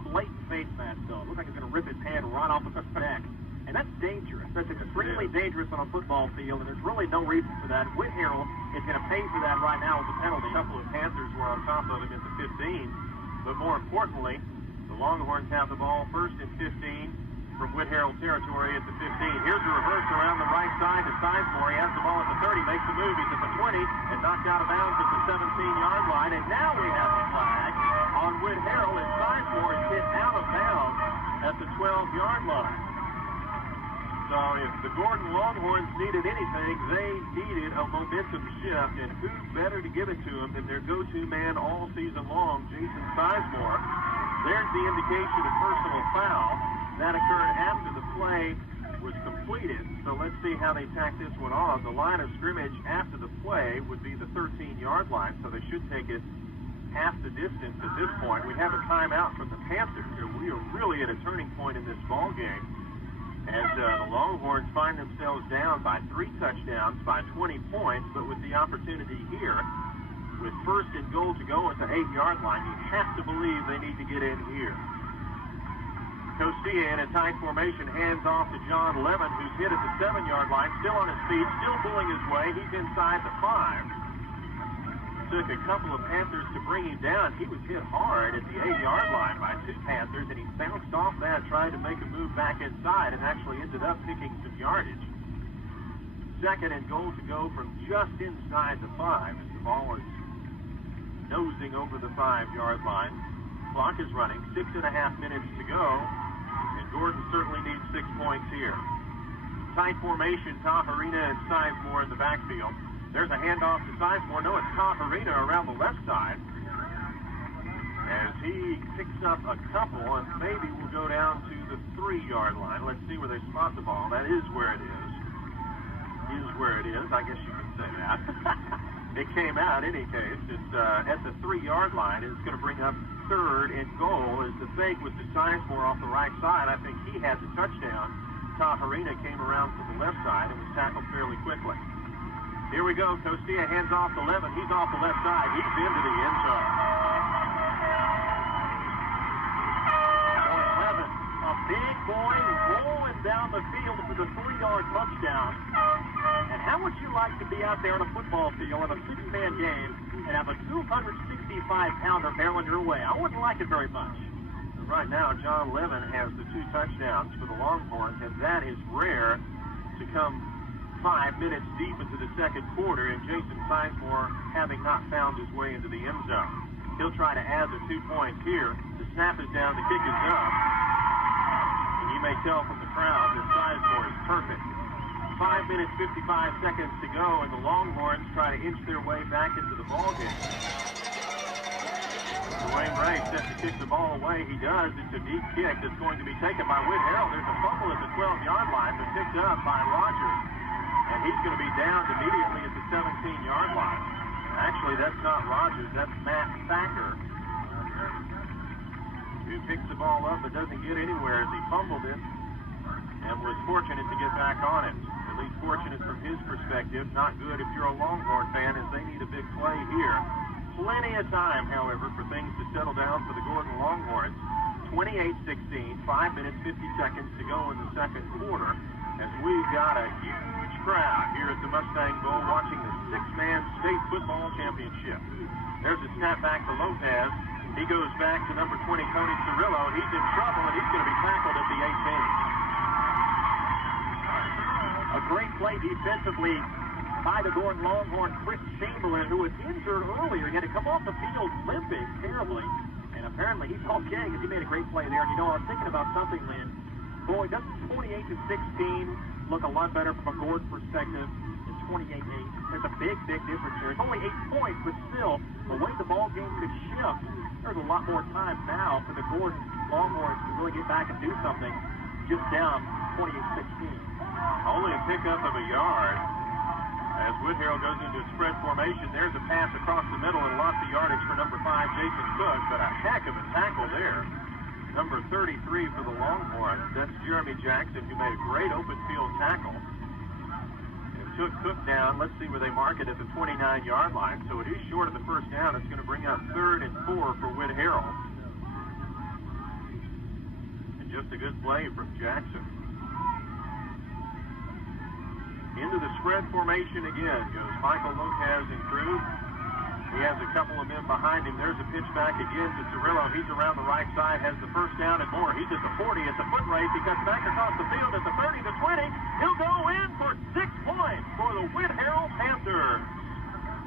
blatant face mask, though. It looked like he was going to rip his hand right off of his neck. And that's dangerous. That's extremely dangerous on a football field, and there's really no reason for that. Whitharral is going to pay for that right now with a penalty. A couple of Panthers were on top of him at the 15, but more importantly, the Longhorns have the ball 1st and 15 from Whitharral territory at the 15. Here's a reverse around the right side to Sizemore. He has the ball at the 30, makes the move. He's at the 20 and knocked out of bounds at the 17-yard line. And now we have a flag on Whitharral as Sizemore is hit out of bounds at the 12-yard line. So if the Gordon Longhorns needed anything, they needed a momentum shift, and who better to give it to them than their go-to man all season long, Jason Sizemore. There's the indication of personal foul. That occurred after the play was completed, so let's see how they tack this one on. The line of scrimmage after the play would be the 13-yard line, so they should take it half the distance at this point. We have a timeout from the Panthers. We are really at a turning point in this ball game, as the Longhorns find themselves down by 3 touchdowns by 20 points, but with the opportunity here, with 1st and goal to go at the 8-yard line, you have to believe they need to get in here. Costia in a tight formation, hands off to John Levin, who's hit at the 7-yard line, still on his feet, still pulling his way. He's inside the 5. Took a couple of Panthers to bring him down. He was hit hard at the 8-yard line by 2 Panthers, and he bounced off that, tried to make a move back inside, and actually ended up picking some yardage. 2nd and goal to go from just inside the 5 as the ball is nosing over the 5-yard line. Clock is running, 6.5 minutes to go, and Gordon certainly needs 6 points here. Tight formation, Tafarina and Sizemore in the backfield. There's a handoff to Sizemore. No, it's Tafarina around the left side, as he picks up a couple, and maybe will go down to the 3-yard line. Let's see where they spot the ball. That is where it is. Where it is. I guess you could say that. It came out, in any case. It's at the 3-yard line. It's going to bring up 3rd and goal, as the fake was to Sizemore off the right side. I think he had the touchdown. Tafarina came around from the left side and was tackled fairly quickly. Here we go. Costia hands off to Levin. He's off the left side. He's into the end zone. Levin, a big boy rolling down the field for the 3-yard touchdown. And how would you like to be out there on a football field in a 6-man game and have a 265-pounder barreling your way? I wouldn't like it very much. Right now, John Levin has the 2 touchdowns for the Longhorns, and that is rare to come 5 minutes deep into the second quarter, and Jason Sizemore having not found his way into the end zone. He'll try to add the 2 points here. The snap is down, the kick is up. And you may tell from the crowd that Sizemore is perfect. 5 minutes, 55 seconds to go, and the Longhorns try to inch their way back into the ballgame. Dwayne Ray set to kick the ball away. He does. It's a deep kick that's going to be taken by Whitharral. There's a fumble at the 12-yard line, but picked up by Rogers. And he's going to be down immediately at the 17-yard line. Actually, that's not Rogers. That's Matt Thacker, who picks the ball up but doesn't get anywhere as he fumbled it and was fortunate to get back on it. At least fortunate from his perspective. Not good if you're a Longhorn fan, as they need a big play here. Plenty of time, however, for things to settle down for the Gordon Longhorns. 28-16, 5 minutes, 50 seconds to go in the second quarter, as we've got a huge crowd here at the Mustang Bowl watching the six-man state football championship. There's a snap back to Lopez. He goes back to number 20, Tony Cirillo. He's in trouble, and he's going to be tackled at the 18. A great play defensively by the Gordon Longhorn, Chris Chamberlain, who was injured earlier. He had to come off the field limping terribly. And apparently he's okay because he made a great play there. And you know, I was thinking about something, Lynn. Boy, doesn't 28-16 look a lot better from a Gordon perspective than 28-8? There's a big, big difference here. It's only 8 points, but still, the way the ball game could shift, there's a lot more time now for the Gordon Longhorns to really get back and do something. Just down 28-16. Only a pickup of a yard. As Whitharral goes into a spread formation, there's a pass across the middle and lots of yardage for number 5, Jason Cook, but a heck of a tackle there. Number 33 for the Longhorns, that's Jeremy Jackson, who made a great open field tackle. And took Cook down. Let's see where they mark it at the 29-yard line. So it is short of the first down. It's going to bring up 3rd and 4 for Whitharral. And just a good play from Jackson. Into the spread formation again goes Michael Lopez and crew. He has a couple of men behind him. There's a pitch back again to Cirillo. He's around the right side, has the first down and more. He's at the 40. It's a foot race. He cuts back across the field at the 30, the 20. He'll go in for 6 points for the Whitharral Panthers.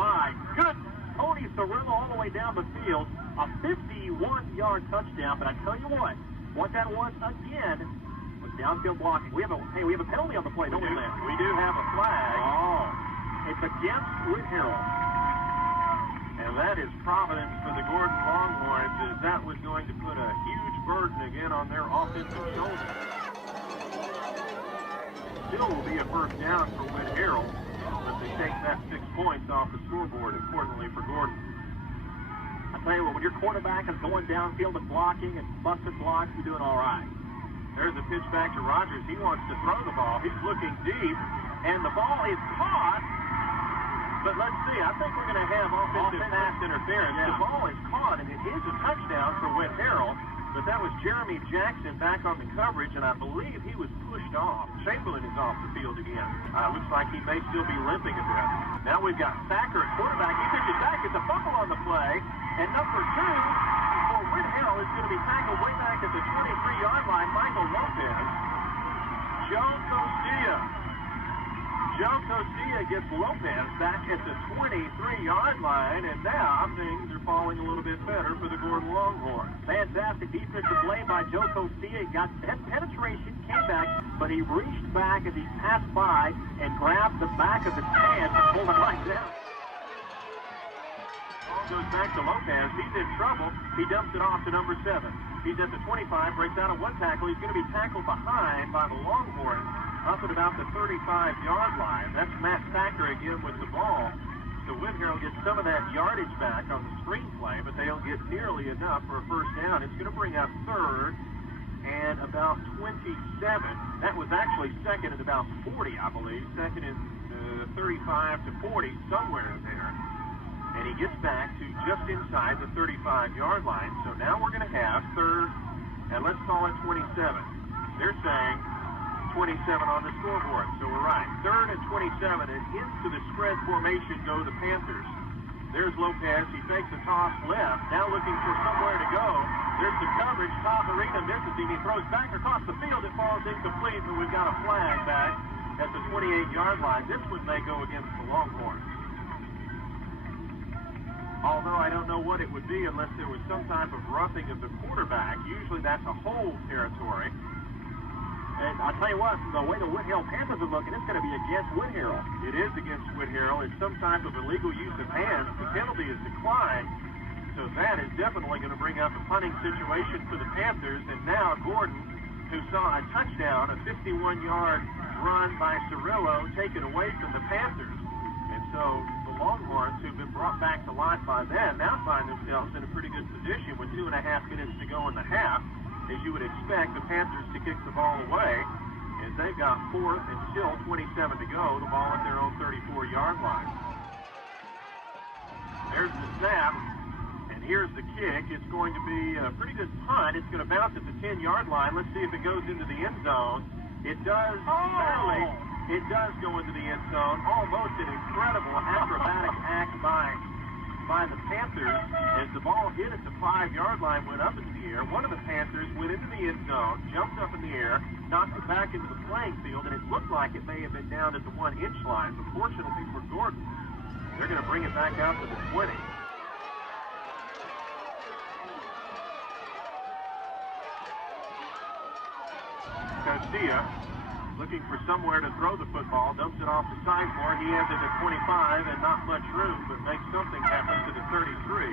My goodness. Tony Cirillo all the way down the field. A 51-yard touchdown. But I tell you what that was again was downfield blocking. We have a penalty on the play, don't we, Lynn? We do have a flag. Oh. It's against Whitharral. And that is providence for the Gordon Longhorns, as that was going to put a huge burden again on their offensive shoulders. Still will be a first down for Whitharral, but they take that 6 points off the scoreboard, importantly for Gordon. I tell you what, when your quarterback is going downfield and blocking and busting blocks, you're doing all right. There's a pitch back to Rogers. He wants to throw the ball. He's looking deep, and the ball is caught. But let's see. I think we're going to have offensive pass interference. Yeah. The ball is caught, and it is a touchdown for Whitharral. But that was Jeremy Jackson back on the coverage, and I believe he was pushed off. Chamberlain is off the field again. Looks like he may still be limping a bit. Now we've got Thacker at quarterback. He pitches back. It's a fumble on the play. And number 2 for Whitharral is going to be tackled way back at the 23-yard line. Michael Lopez. Joe Cosilla gets Lopez back at the 23-yard line, and now things are falling a little bit better for the Gordon Longhorns. Fantastic defensive play by Joe Cosilla. Got penetration, came back, but he reached back as he passed by and grabbed the back of his pants and pulled it right down. Ball goes back to Lopez. He's in trouble. He dumps it off to number 7. He's at the 25, breaks out of one tackle. He's going to be tackled behind by the Longhorns up at about the 35-yard line. That's Matt Thacker again with the ball. So Whitharral gets some of that yardage back on the screenplay, but they don't get nearly enough for a first down. It's going to bring up 3rd and about 27. That was actually 2nd and about 40, I believe. 2nd and 35 to 40, somewhere in there. And he gets back to just inside the 35-yard line. So now we're going to have 3rd, and let's call it 27. They're saying 27 on the scoreboard, so we're right. 3rd and 27, and into the spread formation go the Panthers. There's Lopez. He fakes a toss left, now looking for somewhere to go. There's the coverage. Todd Arena misses him. He throws back across the field. It falls incomplete, but we've got a flag back at the 28-yard line. This one may go against the Longhorns. Although I don't know what it would be unless there was some type of roughing of the quarterback. Usually that's a hold territory. And I'll tell you what, the way the Whitharral Panthers are looking, it's going to be against Whitharral. It is against Whitharral. It's some type of illegal use of hands. The penalty is declined. So that is definitely going to bring up a punting situation for the Panthers. And now Gordon, who saw a touchdown, a 51-yard run by Cirillo, taken away from the Panthers. And so the Longhorns, who've been brought back to life by that, now find themselves in a pretty good position with 2.5 minutes to go in the half. As you would expect the Panthers to kick the ball away, as they've got 4th and still 27 to go, the ball at their own 34-yard line. There's the snap, and here's the kick. It's going to be a pretty good punt. It's going to bounce at the 10-yard line. Let's see if it goes into the end zone. It does, barely. It does go into the end zone. Almost an incredible acrobatic act by the Panthers as the ball hit at the 5-yard line, went up into the air. One of the Panthers went into the end zone, jumped up in the air, knocked it back into the playing field, and it looked like it may have been down at the 1-inch line. But fortunately for Gordon, they're going to bring it back out to the 20. Castilla looking for somewhere to throw the football, dumps it off to Sizemore. He has it at 25 and not much room, but makes something happen to the 33.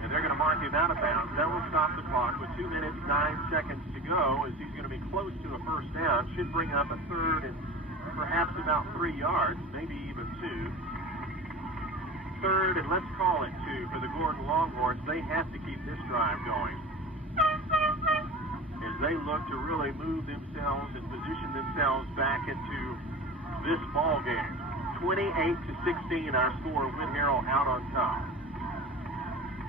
And they're going to mark him out of bounds. That will stop the clock with 2 minutes, 9 seconds to go, as he's going to be close to a first down. Should bring up a 3rd and perhaps about 3 yards, maybe even 2. 3rd, and let's call it 2 for the Gordon Longhorns. They have to keep this drive going as they look to really move themselves and position themselves back into this ball game. 28-16 our score. Whitharral out on top.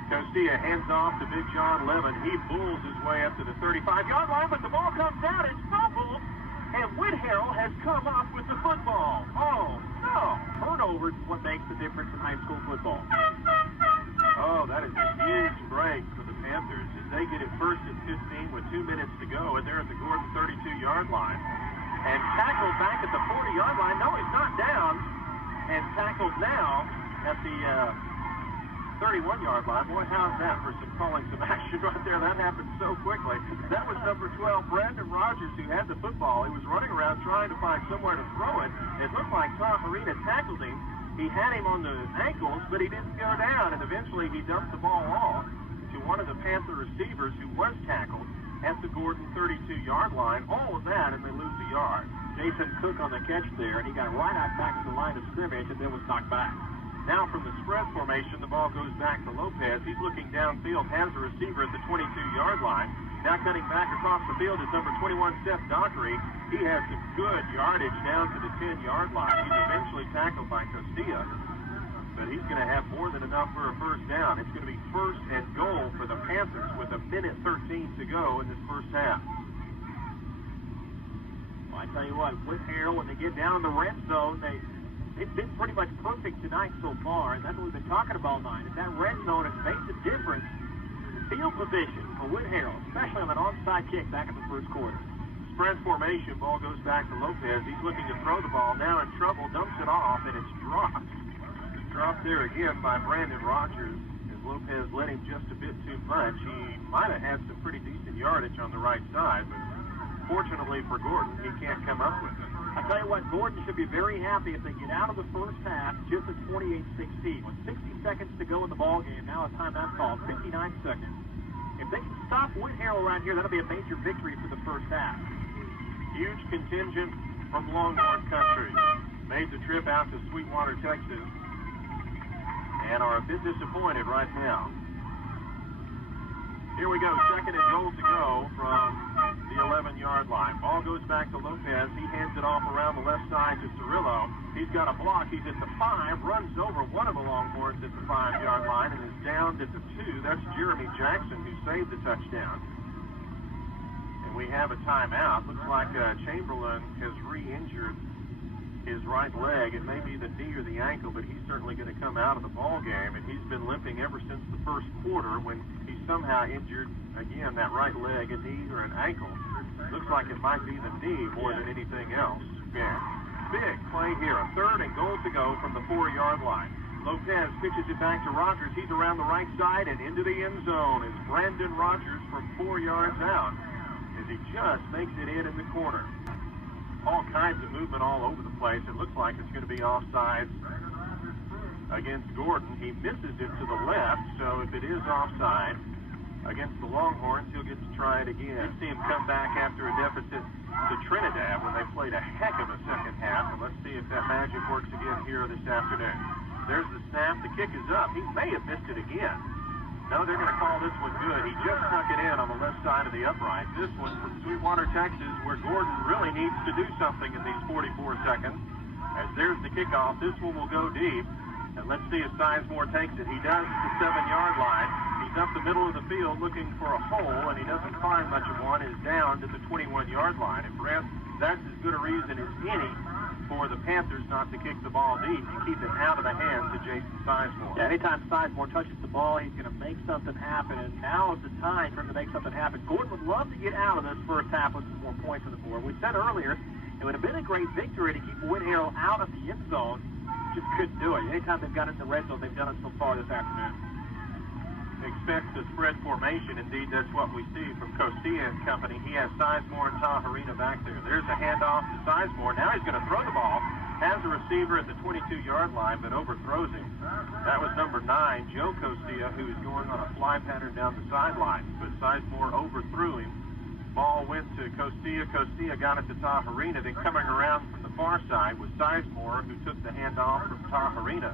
Castilla hands off to Big John Levin. He bulls his way up to the 35-yard line, but the ball comes out. It's fumbled, and Whitharral has come up with the football. Oh, no. Turnovers is what makes the difference in high school football. Oh, that is a huge break for the Panthers as they get it 1st and 15 with 2 minutes to go, and they're at the Gordon 32-yard line. And tackled back at the 40-yard line. No, he's not down. And tackled now at the 31-yard line. Boy, how's that for calling some action right there? That happened so quickly. That was number 12, Brandon Rogers, who had the football. He was running around trying to find somewhere to throw it. It looked like Tom Marina tackled him. He had him on the ankles, but he didn't go down, and eventually he dumped the ball off to one of the Panther receivers who was tackled at the Gordon 32-yard line. All of that, and they lose a yard. Jason Cook on the catch there, and he got right out back to the line of scrimmage and then was knocked back. Now from the spread formation, the ball goes back to Lopez. He's looking downfield, has a receiver at the 22-yard line. Now cutting back across the field is number 21, Seth Dockery. He has some good yardage down to the 10-yard line. He's eventually tackled by Castilla, but he's going to have more than enough for a first down. It's going to be 1st and goal for the Panthers with 1:13 to go in this first half. Well, I tell you what, Whitharral, when they get down in the red zone, they've been pretty much perfect tonight so far, and that's what we've been talking about tonight. And that red zone has made the difference. Field position for Whitharral, especially on an onside kick back in the first quarter. Spread formation, ball goes back to Lopez. He's looking to throw the ball, now in trouble, dumps it off, and it's dropped. Dropped there again by Brandon Rogers, as Lopez let him just a bit too much. He might have had some pretty decent yardage on the right side, but fortunately for Gordon, he can't come up with it. I tell you what, Gordon should be very happy if they get out of the first half just at 28-16. With 60 seconds to go in the ball game, now a timeout called, 59 seconds. If they can stop Whitharral around here, that'll be a major victory for the first half. Huge contingent from Longhorn country. Made the trip out to Sweetwater, Texas, and are a bit disappointed right now. Here we go, 2nd and goal to go from the 11-yard line. Ball goes back to Lopez. He hands it off around the left side to Cirillo. He's got a block. He's at the 5, runs over one of the Longhorns at the 5-yard line, and is down at the 2. That's Jeremy Jackson, who saved the touchdown. And we have a timeout. Looks like Chamberlain has re-injured his right leg. It may be the knee or the ankle, but he's certainly going to come out of the ball game, and he's been limping ever since the first quarter when he somehow injured, again, that right leg, a knee or an ankle. Looks like it might be the knee more than anything else. Yeah. Big play here. A 3rd and goal to go from the 4-yard line. Lopez pitches it back to Rogers. He's around the right side and into the end zone is Brandon Rogers from 4 yards out as he just makes it in the corner. All kinds of movement all over the place. It looks like it's going to be offside against Gordon. He misses it to the left, so if it is offside against the Longhorns, he'll get to try it again. Let's see him come back after a deficit to Trinidad when they played a heck of a second half, and let's see if that magic works again here this afternoon. There's the snap. The kick is up. He may have missed it again. No, they're going to call this one good. He just snuck it in on the left side of the upright. This one from Sweetwater, Texas, where Gordon really needs to do something in these 44 seconds. As there's the kickoff, this one will go deep. And let's see if Sizemore takes it. He does at the 7-yard line. He's up the middle of the field looking for a hole, and he doesn't find much of one. Is down to the 21-yard line. And Brent, that's as good a reason as any for the Panthers not to kick the ball deep and keep it out of the hands of Jason Sizemore. Yeah, anytime Sizemore touches the ball, he's going to make something happen, and now is the time for him to make something happen. Gordon would love to get out of this first half with some more points on the board. We said earlier it would have been a great victory to keep Whitharral out of the end zone. Just couldn't do it. Anytime they've got in the red zone, they've done it so far this afternoon. Expects the spread formation. Indeed, that's what we see from Costilla and company. He has Sizemore and Tahirina back there. There's a handoff to Sizemore. Now he's going to throw the ball. Has a receiver at the 22-yard line, but overthrows him. That was number 9, Joe Costilla, who is going on a fly pattern down the sideline. But Sizemore overthrew him. Ball went to Costilla. Costilla got it to Tahirina. Then coming around from the far side was Sizemore, who took the handoff from Tahirina.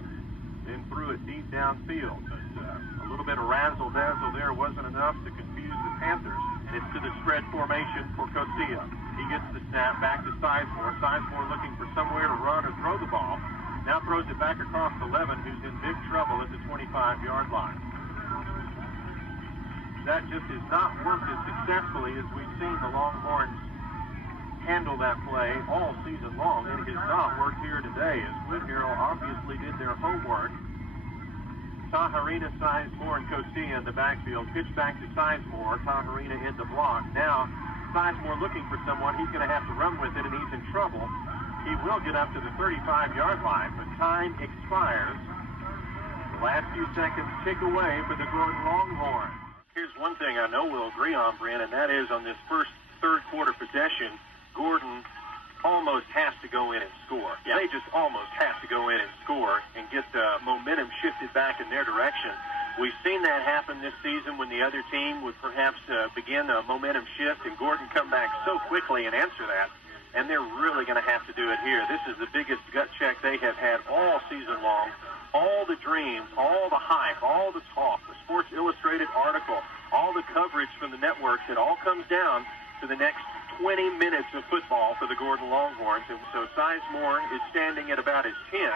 Then threw it deep downfield. But a little bit of razzle-dazzle there wasn't enough to confuse the Panthers. And it's to the spread formation for Costilla. He gets the snap back to Sizemore. Sizemore looking for somewhere to run or throw the ball. Now throws it back across to Levin, who's in big trouble at the 25-yard line. That just has not worked as successfully as we've seen the Longhorns handle that play all season long. It has not worked here today, as Whitharral obviously did their homework. Tahirina, Sizemore, and Costilla in the backfield. Pitch back to Sizemore. Tahirina in the block. Now, Sizemore looking for someone. He's going to have to run with it, and he's in trouble. He will get up to the 35-yard line, but time expires. The last few seconds tick away for the Gordon Longhorns. Here's one thing I know we'll agree on, Brent, and that is on this first third-quarter possession, Gordon almost has to go in and score. Yeah. They just almost have to go in and score and get the momentum shifted back in their direction. We've seen that happen this season when the other team would perhaps begin a momentum shift, and Gordon come back so quickly and answer that, and they're really going to have to do it here. This is the biggest gut check they have had all season long. All the dreams, all the hype, all the talk, the Sports Illustrated article, all the coverage from the networks, it all comes down to the next 20 minutes of football for the Gordon Longhorns. And so Sizemore is standing at about his 10.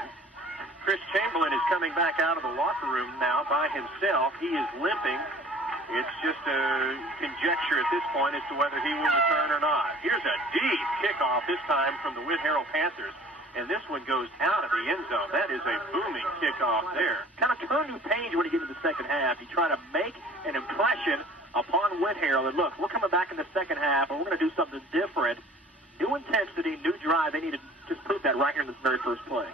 Chris Chamberlain is coming back out of the locker room now by himself. He is limping. It's just a conjecture at this point as to whether he will return or not. Here's a deep kickoff, this time from the Whitharral Panthers. And this one goes out of the end zone. That is a booming kickoff there. Kind of turn new page when you get to the second half. You try to make an impression upon Whitharral. And look, we're coming back in the second half, and we're going to do something different. New intensity, new drive. They need to just prove that right here in this very first play.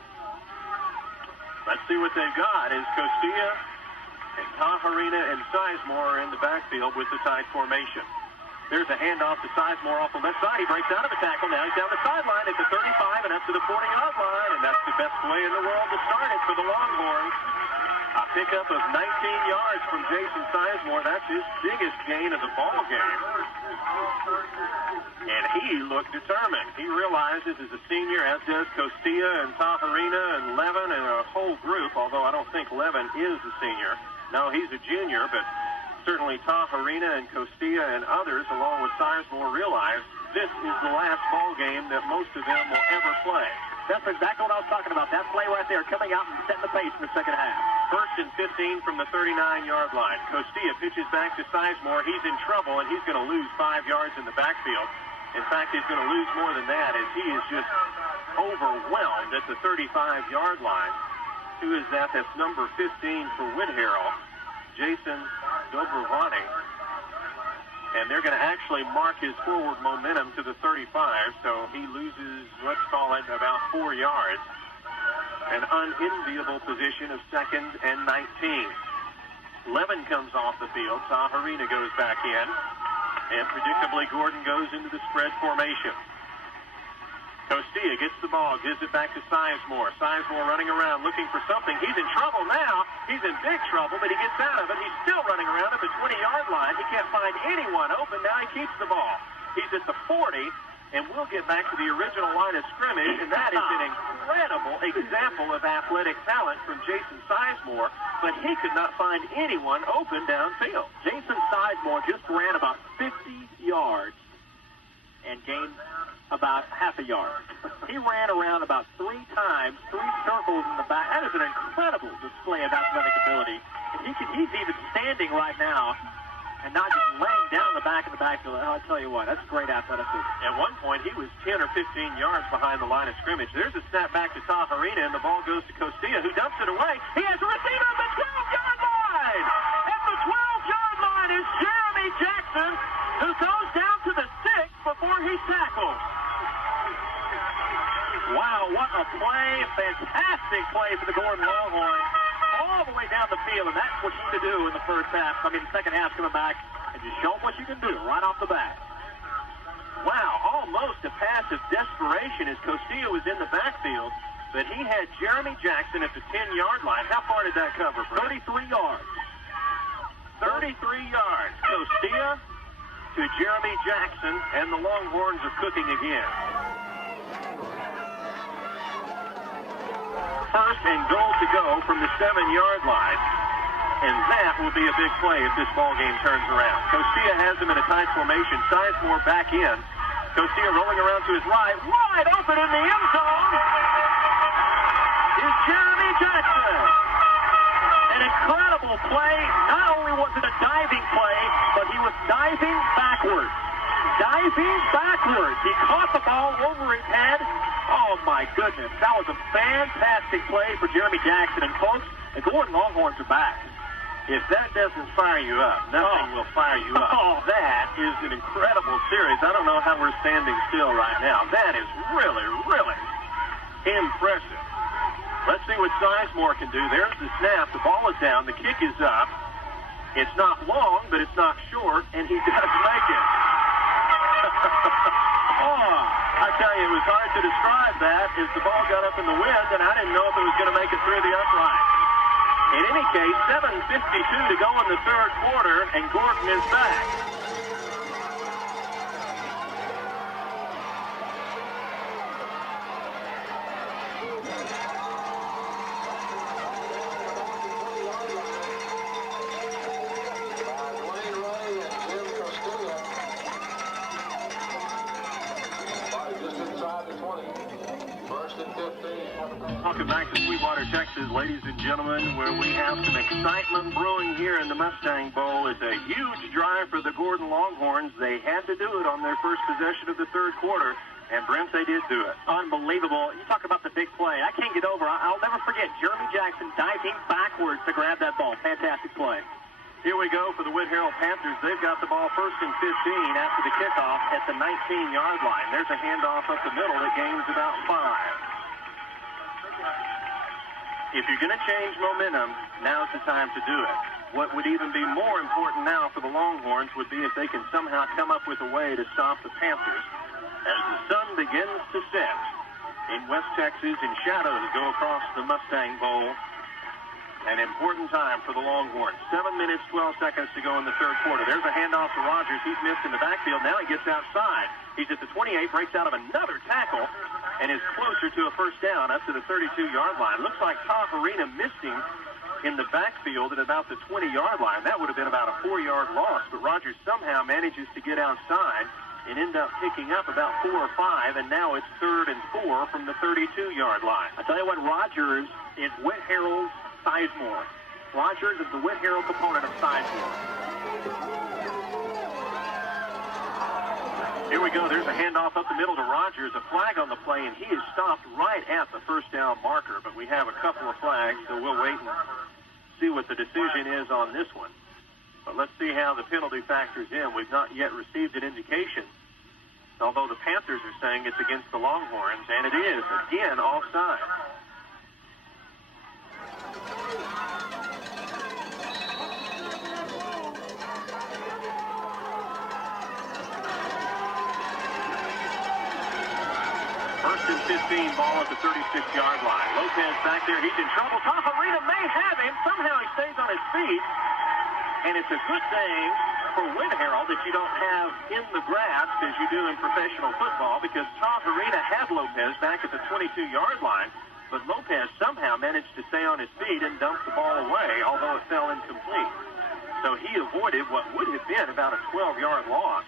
Let's see what they've got. Is Costilla and Tahirina and Sizemore are in the backfield with the tight formation. There's a handoff to Sizemore off the left side. He breaks out of the tackle. Now he's down the sideline at the 35 and up to the 40-yard line. And that's the best way in the world to start it for the Longhorns. A pickup of 19 yards from Jason Sizemore. That's his biggest gain of the ball game. And he looked determined. He realizes as a senior, as does Costilla and Tahirina and Levin and a whole group, although I don't think Levin is a senior. No, he's a junior, but certainly Tahirina and Costilla and others, along with Sizemore, realize this is the last ball game that most of them will ever play. That's exactly what I was talking about. That play right there coming out and setting the pace in the second half. First and 15 from the 39-yard line. Costilla pitches back to Sizemore. He's in trouble, and he's going to lose 5 yards in the backfield. In fact, he's going to lose more than that as he is just overwhelmed at the 35-yard line. Who is that? That's number 15 for Whitharral, Jason Dobrovani. And they're going to actually mark his forward momentum to the 35, so he loses, let's call it, about 4 yards. An unenviable position of 2nd and 19. Levin comes off the field. Saharina goes back in. And predictably, Gordon goes into the spread formation. Costilla gets the ball, gives it back to Sizemore. Sizemore running around looking for something. He's in trouble now. He's in big trouble, but he gets out of it. He's still running around at the 20-yard line. He can't find anyone open. Now he keeps the ball. He's at the 40, and we'll get back to the original line of scrimmage, and that is an incredible example of athletic talent from Jason Sizemore, but he could not find anyone open downfield. Jason Sizemore just ran about 50 yards and gained about half a yard. He ran around about 3 times, 3 circles in the back. That is an incredible display of athletic ability. And he's even standing right now and not just laying down the back of the backfield. I'll tell you what, that's great athleticism. At one point, he was 10 or 15 yards behind the line of scrimmage. There's a snap back to Taharina, and the ball goes to Costilla, who dumps it away. He has a receiver at the 12-yard line! At the 12-yard line is Jeremy Jackson, who goes down to the 6 before he's tackled. Wow, what a play. Fantastic play for the Gordon Longhorns. All the way down the field, and that's what you need to do in the second half, coming back and just show them what you can do right off the bat. Wow, almost a pass of desperation as Costilla was in the backfield, but he had Jeremy Jackson at the 10-yard line. How far did that cover, Brent? 33 yards. 33 yards. Costilla to Jeremy Jackson, and the Longhorns are cooking again. 1st and goal to go from the 7-yard line. And that will be a big play if this ball game turns around. Costilla has him in a tight formation. Sizemore back in. Costilla rolling around to his right. Wide open in the end zone is Jeremy Jackson. An incredible play. Not only was it a diving play, but he was diving backwards. Diving backwards. He caught the ball over his head. Oh, my goodness. That was a fantastic play for Jeremy Jackson. And, folks, the Gordon Longhorns are back. If that doesn't fire you up, nothing will fire you up. Oh, that is an incredible series. I don't know how we're standing still right now. That is really, really impressive. Let's see what Sizemore can do. There's the snap. The ball is down. The kick is up. It's not long, but it's not short, and he does make it. Oh, I tell you, it was hard to describe that as the ball got up in the wind, and I didn't know if it was going to make it through the upright. In any case, 7:52 to go in the 3rd quarter, and Gordon is back. Welcome back to Sweetwater, Texas, ladies and gentlemen, where we have some excitement brewing here in the Mustang Bowl. It's a huge drive for the Gordon Longhorns. They had to do it on their first possession of the 3rd quarter, and Brent, they did do it. Unbelievable. You talk about the big play. I can't get over. I'll never forget Jeremy Jackson diving backwards to grab that ball. Fantastic play. Here we go for the Whitharral Panthers. They've got the ball 1st and 15 after the kickoff at the 19-yard line. There's a handoff up the middle that gains about 5. If you're going to change momentum, now's the time to do it. What would even be more important now for the Longhorns would be if they can somehow come up with a way to stop the Panthers. As the sun begins to set in West Texas and shadows go across the Mustang Bowl, an important time for the Longhorns. 7 minutes, 12 seconds to go in the 3rd quarter. There's a handoff to Rogers. He's missed in the backfield. Now he gets outside. He's at the 28, breaks out of another tackle, and is closer to a 1st down up to the 32-yard line. Looks like Taharina missed him in the backfield at about the 20-yard line. That would have been about a 4-yard loss, but Rogers somehow manages to get outside and end up picking up about 4 or 5, and now it's 3rd and 4 from the 32-yard line. I tell you what, Rogers is Whitharral's Sizemore. Rogers is the Whitharral component of Sizemore. Here we go. There's a handoff up the middle to Rogers. A flag on the play, and he is stopped right at the 1st down marker. But we have a couple of flags, so we'll wait and see what the decision is on this one. But let's see how the penalty factors in. We've not yet received an indication, although the Panthers are saying it's against the Longhorns, and it is, again, offside. First and 15, ball at the 36-yard line. Lopez back there, he's in trouble. Tafarina may have him. Somehow he stays on his feet. And it's a good thing for Whitharral that you don't have in the grasp as you do in professional football, because Tafarina had Lopez back at the 22-yard line, but Lopez somehow managed to stay on his feet and dump the ball away, although it fell incomplete. So he avoided what would have been about a 12-yard loss.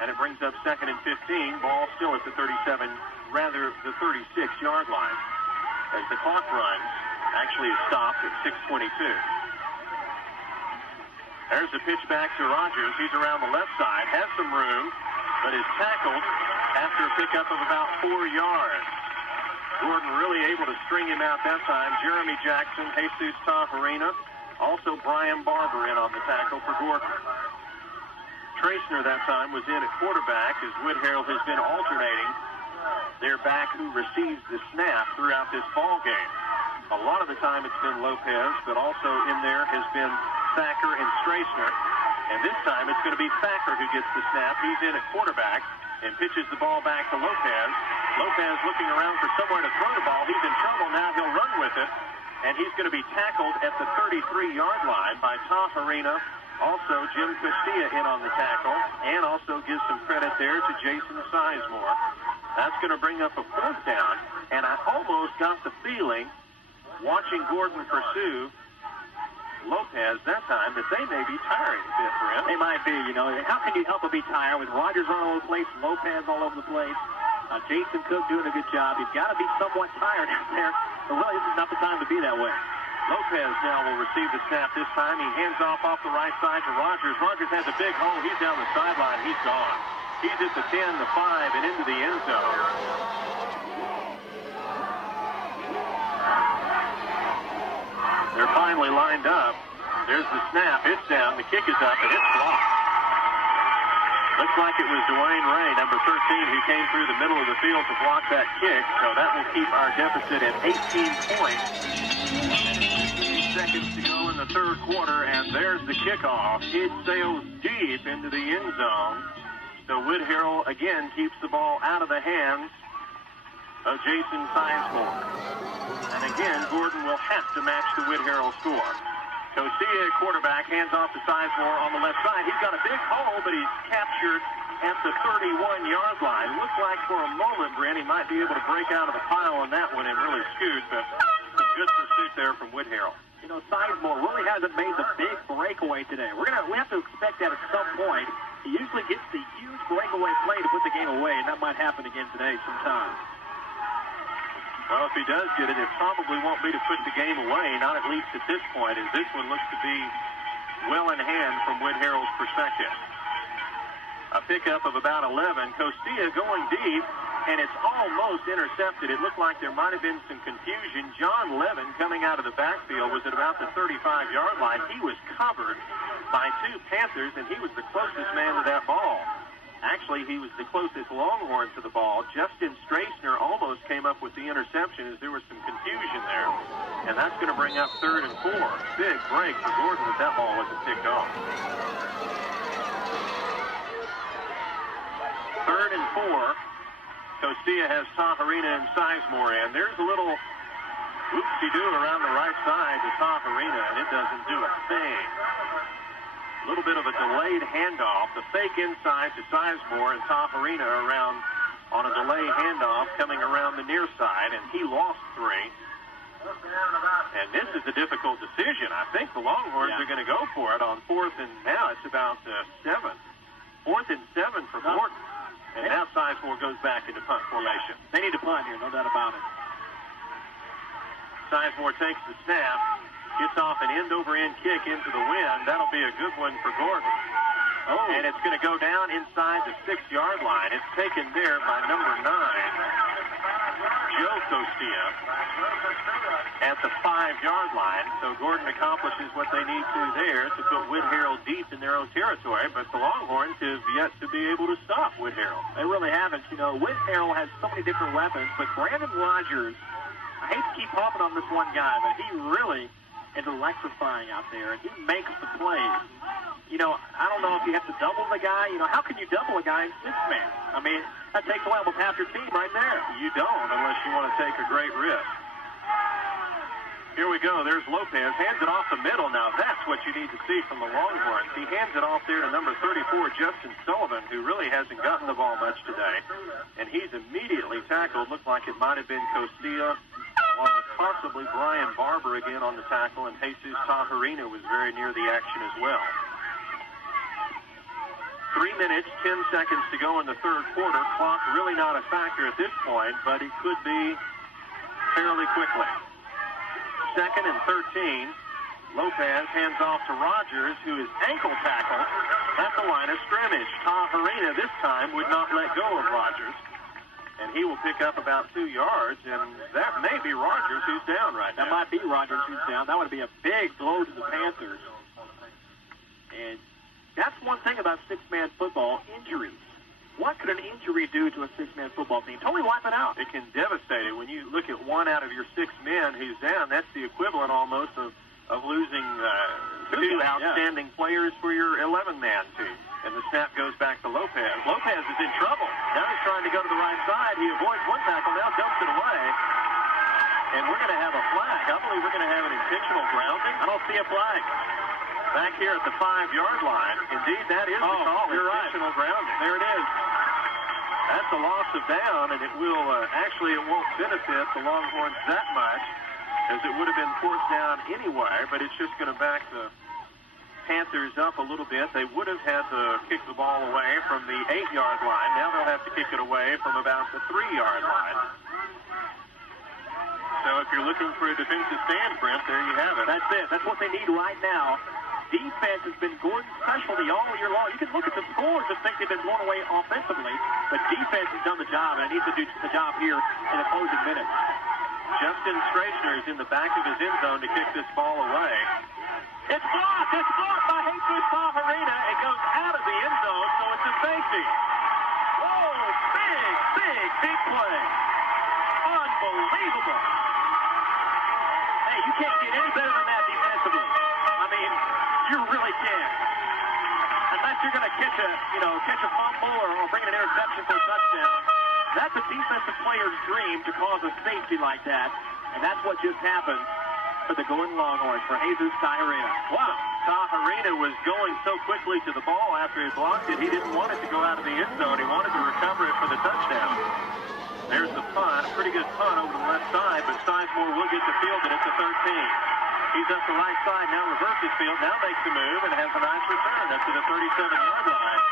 And it brings up second and 15, ball still at the 37, rather the 36-yard line, as the clock runs actually is stopped at 6:22. There's a pitch back to Rogers. He's around the left side, has some room, but is tackled after a pickup of about 4 yards. Gordon really able to string him out that time. Jeremy Jackson, Jesus Tafarina, also Brian Barber in on the tackle for Gordon. Traisner that time was in at quarterback, as Whitharral has been alternating their back who receives the snap throughout this ball game. A lot of the time it's been Lopez, but also in there has been Thacker and Traisner. And this time it's going to be Thacker who gets the snap. He's in at quarterback and pitches the ball back to Lopez. Lopez looking around for somewhere to throw the ball. He's in trouble now. He'll run with it. And he's going to be tackled at the 33-yard line by Tafarina. Also, Jim Castilla in on the tackle, and also gives some credit there to Jason Sizemore. That's going to bring up a fourth down, and I almost got the feeling, watching Gordon pursue Lopez that time, that they may be tired a bit for him. They might be, you know. How can you help but be tired with Rogers all over the place, Lopez all over the place? Jason Cook doing a good job. He's got to be somewhat tired out there, but really this is not the time to be that way. Lopez now will receive the snap this time. He hands off the right side to Rogers. Rogers has a big hole. He's down the sideline. He's gone. He's at the 10, the 5, and into the end zone. They're finally lined up. There's the snap. It's down. The kick is up, and it's blocked. Looks like it was Dwayne Ray, number 13, who came through the middle of the field to block that kick. So that will keep our deficit at 18 points. Seconds to go in the third quarter, and there's the kickoff. It sails deep into the end zone. So Whitharral again keeps the ball out of the hands of Jason Sizemore. And again, Gordon will have to match the Whitharral score. Costilla at quarterback, hands off to Sizemore on the left side. He's got a big hole, but he's captured at the 31-yard line. Looks like for a moment, Brent, he might be able to break out of the pile on that one and really scoot, but some good pursuit there from Whitharral. You know, Sizemore really hasn't made the big breakaway today. We have to expect that at some point. He usually gets the huge breakaway play to put the game away, and that might happen again today sometime. Well, if he does get it, it probably won't be to put the game away, not at least at this point, as this one looks to be well in hand from Whitharral's perspective. A pickup of about 11. Costilla going deep, and it's almost intercepted. It looked like there might have been some confusion. John Levin, coming out of the backfield, was at about the 35-yard line. He was covered by two Panthers, and he was the closest man to that ball. Actually, he was the closest Longhorn to the ball. Justin Straisner almost came up with the interception as there was some confusion there. And that's going to bring up 3rd and 4. Big break for Gordon as that ball wasn't picked off. 3rd and 4. Costilla has Tafarina and Sizemore in. There's a little whoopsie-doo around the right side to Tafarina, and it doesn't do a thing. A little bit of a delayed handoff. The fake inside to Sizemore, and Tafarina around on a delay handoff coming around the near side, and he lost 3. And this is a difficult decision. I think the Longhorns are going to go for it on 4th, and now it's about 7. 4th and 7 for Gordon. And now Sizemore goes back into punt formation. They need to punt here, no doubt about it. Sizemore takes the snap, gets off an end-over-end kick into the wind. That'll be a good one for Gordon. Oh, and it's going to go down inside the 6-yard line. It's taken there by number 9, go, Costia, at the 5-yard line. So Gordon accomplishes what they need to there to put Whitharral deep in their own territory, but the Longhorns have yet to be able to stop Whitharral. They really haven't. You know, Whitharral has so many different weapons, but Brandon Rogers, I hate to keep hopping on this one guy, but he really is electrifying out there, and he makes the plays. You know, I don't know if you have to double the guy. You know, how can you double a guy in 6-man? I mean, that takes away almost half your team right there. You don't unless you want to take a great risk. Here we go. There's Lopez. Hands it off the middle. Now, that's what you need to see from the Longhorns. He hands it off there to number 34, Justin Sullivan, who really hasn't gotten the ball much today. And he's immediately tackled. Looked like it might have been Costia, along with possibly Brian Barber again on the tackle, and Jesus Tajarina was very near the action as well. 3 minutes, 10 seconds to go in the third quarter. Clock really not a factor at this point, but it could be fairly quickly. 2nd and 13. Lopez hands off to Rogers, who is ankle tackled at the line of scrimmage. Tajarina this time would not let go of Rogers, and he will pick up about 2 yards, and that may be Rogers who's down right now. That might be Rogers who's down. That would be a big blow to the Panthers. And that's one thing about 6-man football, injuries. What could an injury do to a 6-man football team? Totally wipe it out. It can devastate it. When you look at 1 out of your 6 men who's down, that's the equivalent almost of losing 2 outstanding players for your 11-man team. And the snap goes back to Lopez. Lopez is in trouble. Now he's trying to go to the right side. He avoids one tackle, now dumps it away. And we're going to have a flag. I believe we're going to have an intentional grounding. I don't see a flag. Back here at the 5-yard line. Indeed, that is the call. You're intentional grounding. There it is. That's a loss of down, and it will actually it won't benefit the Longhorns that much, as it would have been 4th down anyway, but it's just going to back the Panthers up a little bit. They would have had to kick the ball away from the 8-yard line. Now they'll have to kick it away from about the 3-yard line. So if you're looking for a defensive stand, Brent, there you have it. That's it. That's what they need right now. Defense has been Gordon's specialty all year long. You can look at the scores and think they've been blown away offensively, but defense has done the job, and it needs to do the job here in the closing minutes. Justin Strachner is in the back of his end zone to kick this ball away. It's blocked! It's blocked by Jesus Tajarina. It goes out of the end zone, so it's a safety. Whoa! Big play. Unbelievable. Hey, you can't get any better than that defensively. I mean, you really can't. Unless you're going to catch a fumble or bring an interception for a touchdown. That's a defensive player's dream to cause a safety like that. And that's what just happened for the Gordon Longhorns, for Jesus Tajarina. Wow. Tajarina was going so quickly to the ball after he blocked it, he didn't want it to go out of the end zone. He wanted to recover it for the touchdown. There's the punt, a pretty good punt over the left side, but Sizemore will get the field, and it's a 13. He's up the right side, now reverses field, now makes the move, and has a nice return up to the 37-yard line.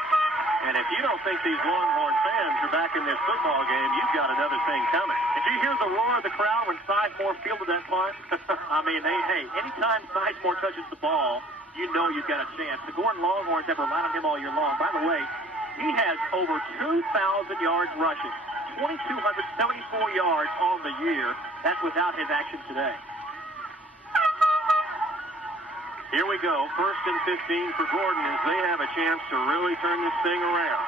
And if you don't think these Longhorn fans are back in this football game, you've got another thing coming. Did you hear the roar of the crowd when Sizemore fielded that punt? I mean, anytime Sizemore touches the ball, you know you've got a chance. The Gordon Longhorns have relied on him all year long. By the way, he has over 2,000 yards rushing, 2,274 yards on the year. That's without his action today. Here we go, 1st and 15 for Gordon as they have a chance to really turn this thing around.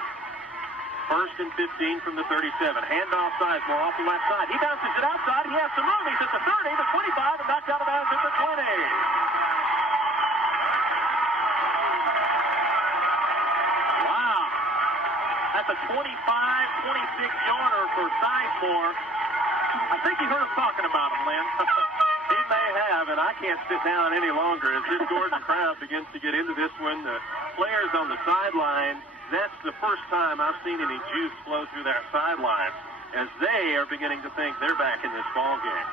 1st and 15 from the 37. Handoff Sizemore off the left side. He bounces it outside. He has some room. He's at the 30, the 25, and knocked out of bounds at the 20. Wow. That's a 25, 26-yarder for Sizemore. I think you heard him talking about him, Lynn. He may have, and I can't sit down any longer as this Gordon crowd begins to get into this one. The players on the sideline, that's the first time I've seen any juice flow through that sideline as they are beginning to think they're back in this ball game.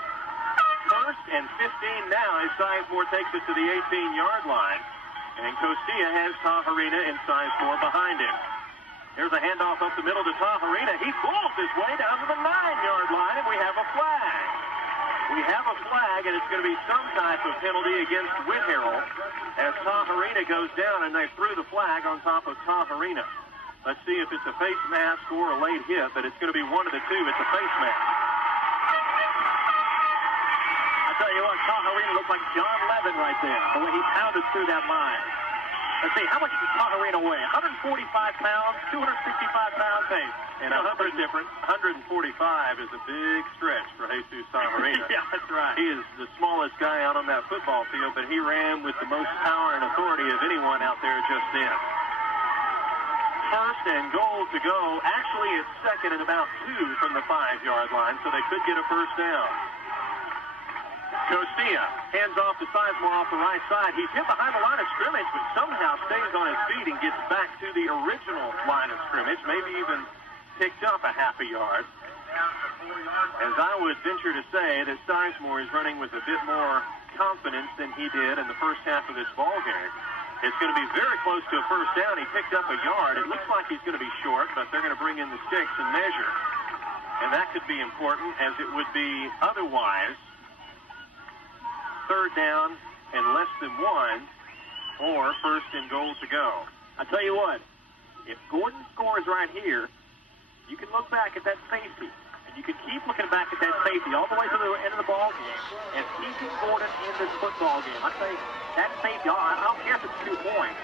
1st and 15 now as Sizemore takes it to the 18-yard line, and Costia has Tajarina and Sizemore behind him. There's a handoff up the middle to Tajarina. He pulls his way down to the 9-yard line, and we have a flag. We have a flag, and it's going to be some type of penalty against Whitharral as Tajarina goes down, and they threw the flag on top of Tajarina. Let's see if it's a face mask or a late hit, but it's going to be one of the two. It's a face mask. looks like John Levin right there, the way he pounded through that line. Let's see, how much does Tahirina weigh? 145 pounds, 265 pounds. Hey, and 145 is a big stretch for Jesus Tahirina. Yeah, that's right. He is the smallest guy out on that football field, but he ran with the most power and authority of anyone out there just then. First and goal to go. Actually, it's second and about 2 from the 5-yard line, so they could get a first down. Costilla hands off to Sizemore off the right side. He's hit behind the line of scrimmage, but somehow stays on his feet and gets back to the original line of scrimmage, maybe even picked up a half a yard. As I would venture to say that Sizemore is running with a bit more confidence than he did in the first half of this ball game. It's going to be very close to a first down. He picked up a yard. It looks like he's going to be short, but they're going to bring in the sticks and measure. And that could be important, as it would be otherwise third down and less than 1, or first and goal to go. I tell you what, if Gordon scores right here, you can look back at that safety, and you can keep looking back at that safety all the way to the end of the ball game and keeping Gordon in this football game. I say that safety, I don't care if it's 2 points.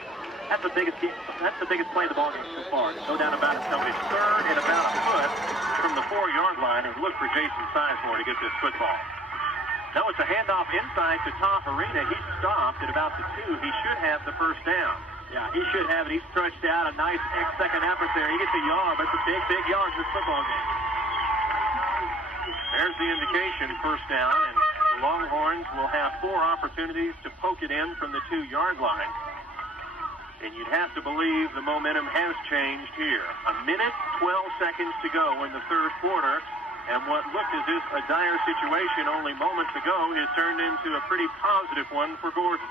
That's the biggest play of the ball game so far. No doubt about it. So it's third and about a foot from the 4-yard line, and look for Jason Sizemore to get this football. Now it's a handoff inside to Tahirina. He's stopped at about the 2. He should have the first down. Yeah, he should have it. He's stretched out a nice second effort there. He gets a yard, but it's a big, big yard in this football game. There's the indication, first down, and the Longhorns will have 4 opportunities to poke it in from the 2-yard line. And you'd have to believe the momentum has changed here. 1 minute, 12 seconds to go in the third quarter. And what looked as if a dire situation only moments ago has turned into a pretty positive one for Gordon.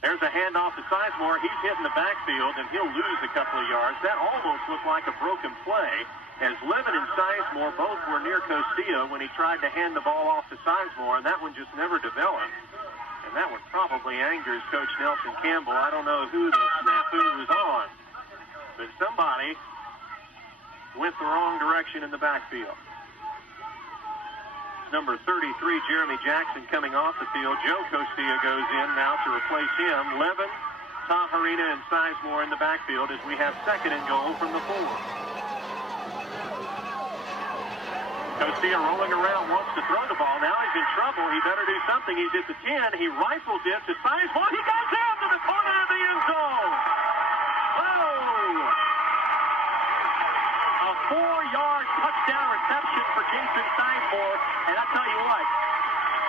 There's a handoff to Sizemore. He's hitting the backfield, and he'll lose a couple of yards. That almost looked like a broken play, as Levin and Sizemore both were near Costilla when he tried to hand the ball off to Sizemore, and that one just never developed. And that one probably angers Coach Nelson Campbell. I don't know who the snafu was on, but somebody went the wrong direction in the backfield. Number 33, Jeremy Jackson, coming off the field. Joe Costilla goes in now to replace him. Levin, Tahirina, and Sizemore in the backfield as we have second and goal from the 4. Costilla rolling around, wants to throw the ball. Now he's in trouble. He better do something. He's at the 10. He rifles it to Sizemore. He goes down to the corner of the end zone. Oh! A 4-yard touchdown reception for Jason Sizemore. And I tell you what,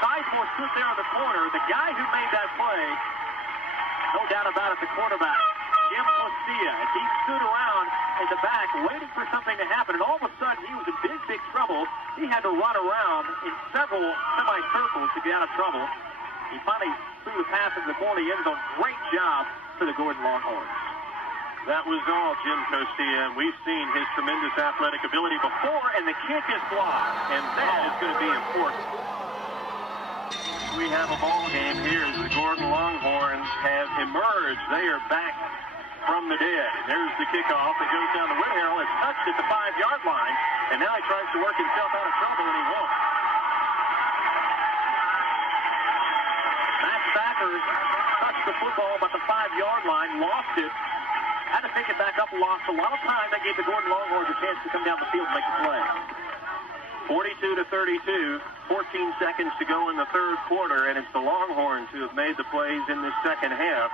Sizemore stood there on the corner. The guy who made that play, no doubt about it, the quarterback, Jim Costilla, as he stood around in the back waiting for something to happen. And all of a sudden, he was in big, big trouble. He had to run around in several semicircles to get out of trouble. He finally threw the pass into the corner of the end zone. Great job for the Gordon Longhorns. That was all Jim Costilla, and we've seen his tremendous athletic ability before, and the kick is blocked, and that is going to be important. We have a ball game here as the Gordon Longhorns have emerged. They are back from the dead. And there's the kickoff. It goes down to Whitharral. It's touched at the 5-yard line, and now he tries to work himself out of trouble, and he won't. Matt Thacker touched the football about the 5-yard line, lost it. Had to pick it back up, lost a lot of time. That gave the Gordon Longhorns a chance to come down the field and make the play. 42-32, 14 seconds to go in the third quarter, and it's the Longhorns who have made the plays in this second half,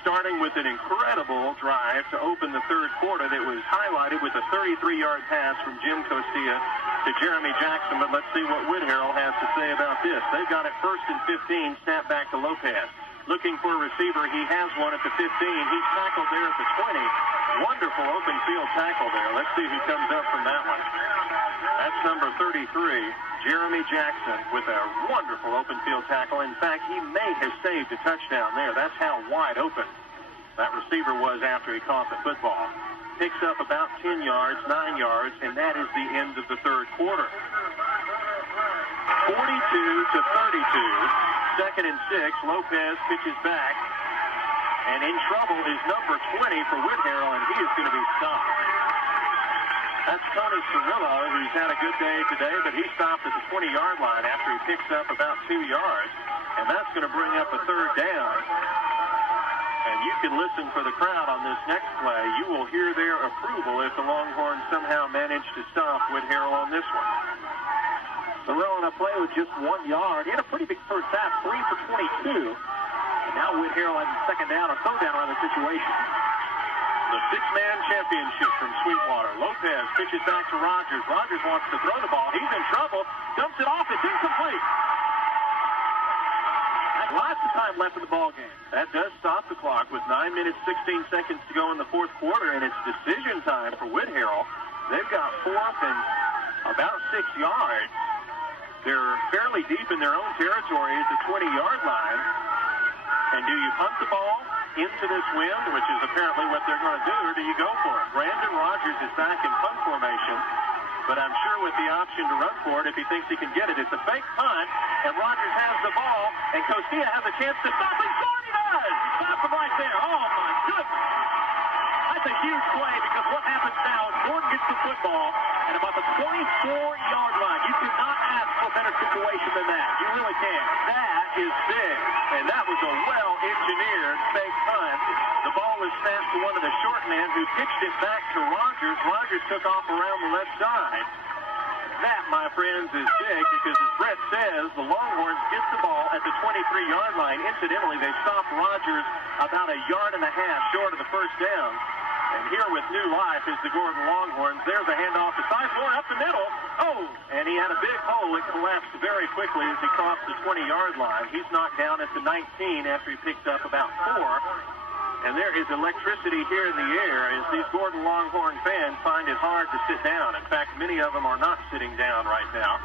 starting with an incredible drive to open the third quarter that was highlighted with a 33-yard pass from Jim Costilla to Jeremy Jackson. But let's see what Whitharral has to say about this. They've got it first and 15, snap back to Lopez. Looking for a receiver. He has one at the 15. He's tackled there at the 20. Wonderful open field tackle there. Let's see who comes up from that one. That's number 33, Jeremy Jackson, with a wonderful open field tackle. In fact, he may have saved a touchdown there. That's how wide open that receiver was after he caught the football. Picks up about 10 yards, 9 yards, and that is the end of the third quarter. 42-32. Second and 6. Lopez pitches back. And in trouble is number 20 for Whitharral, and he is going to be stopped. That's Tony Cirillo, who's had a good day today, but he stopped at the 20-yard line after he picks up about 2 yards. And that's going to bring up a third down. And you can listen for the crowd on this next play. You will hear their approval if the Longhorns somehow manage to stop Whitharral on this one. Burrell on a play with just 1 yard. He had a pretty big first half, 3 for 22. And now Whitharral has a second down or third down around the situation. The six-man championship from Sweetwater. Lopez pitches back to Rogers. Rogers wants to throw the ball. He's in trouble. Dumps it off. It's incomplete. Lots of time left in the ball game. That does stop the clock with 9 minutes, 16 seconds to go in the fourth quarter, and it's decision time for Whitharral. They've got fourth and about 6 yards. They're fairly deep in their own territory at the 20-yard line. And do you punt the ball into this wind, which is apparently what they're going to do, or do you go for it? Brandon Rogers is back in punt formation, but I'm sure with the option to run for it if he thinks he can get it. It's a fake punt, and Rogers has the ball, and Costilla has a chance to stop him. He does! He stops him right there. Oh, my goodness! That's a huge play, because what happens now is Gordon gets the football at about the 24-yard line. You cannot ask for a better situation than that. You really can't. That is big, and that was a well-engineered fake punt. The ball was snapped to one of the short men who pitched it back to Rogers. Rogers took off around the left side. That, my friends, is big because, as Brett says, the Longhorns get the ball at the 23-yard line. Incidentally, they stopped Rogers about 1.5 yards short of the first down. And here with new life is the Gordon Longhorns. There's a handoff to Sizemore up the middle. Oh, and he had a big hole. It collapsed very quickly as he crossed the 20-yard line. He's knocked down at the 19 after he picked up about 4. And there is electricity here in the air as these Gordon Longhorn fans find it hard to sit down. In fact, many of them are not sitting down right now.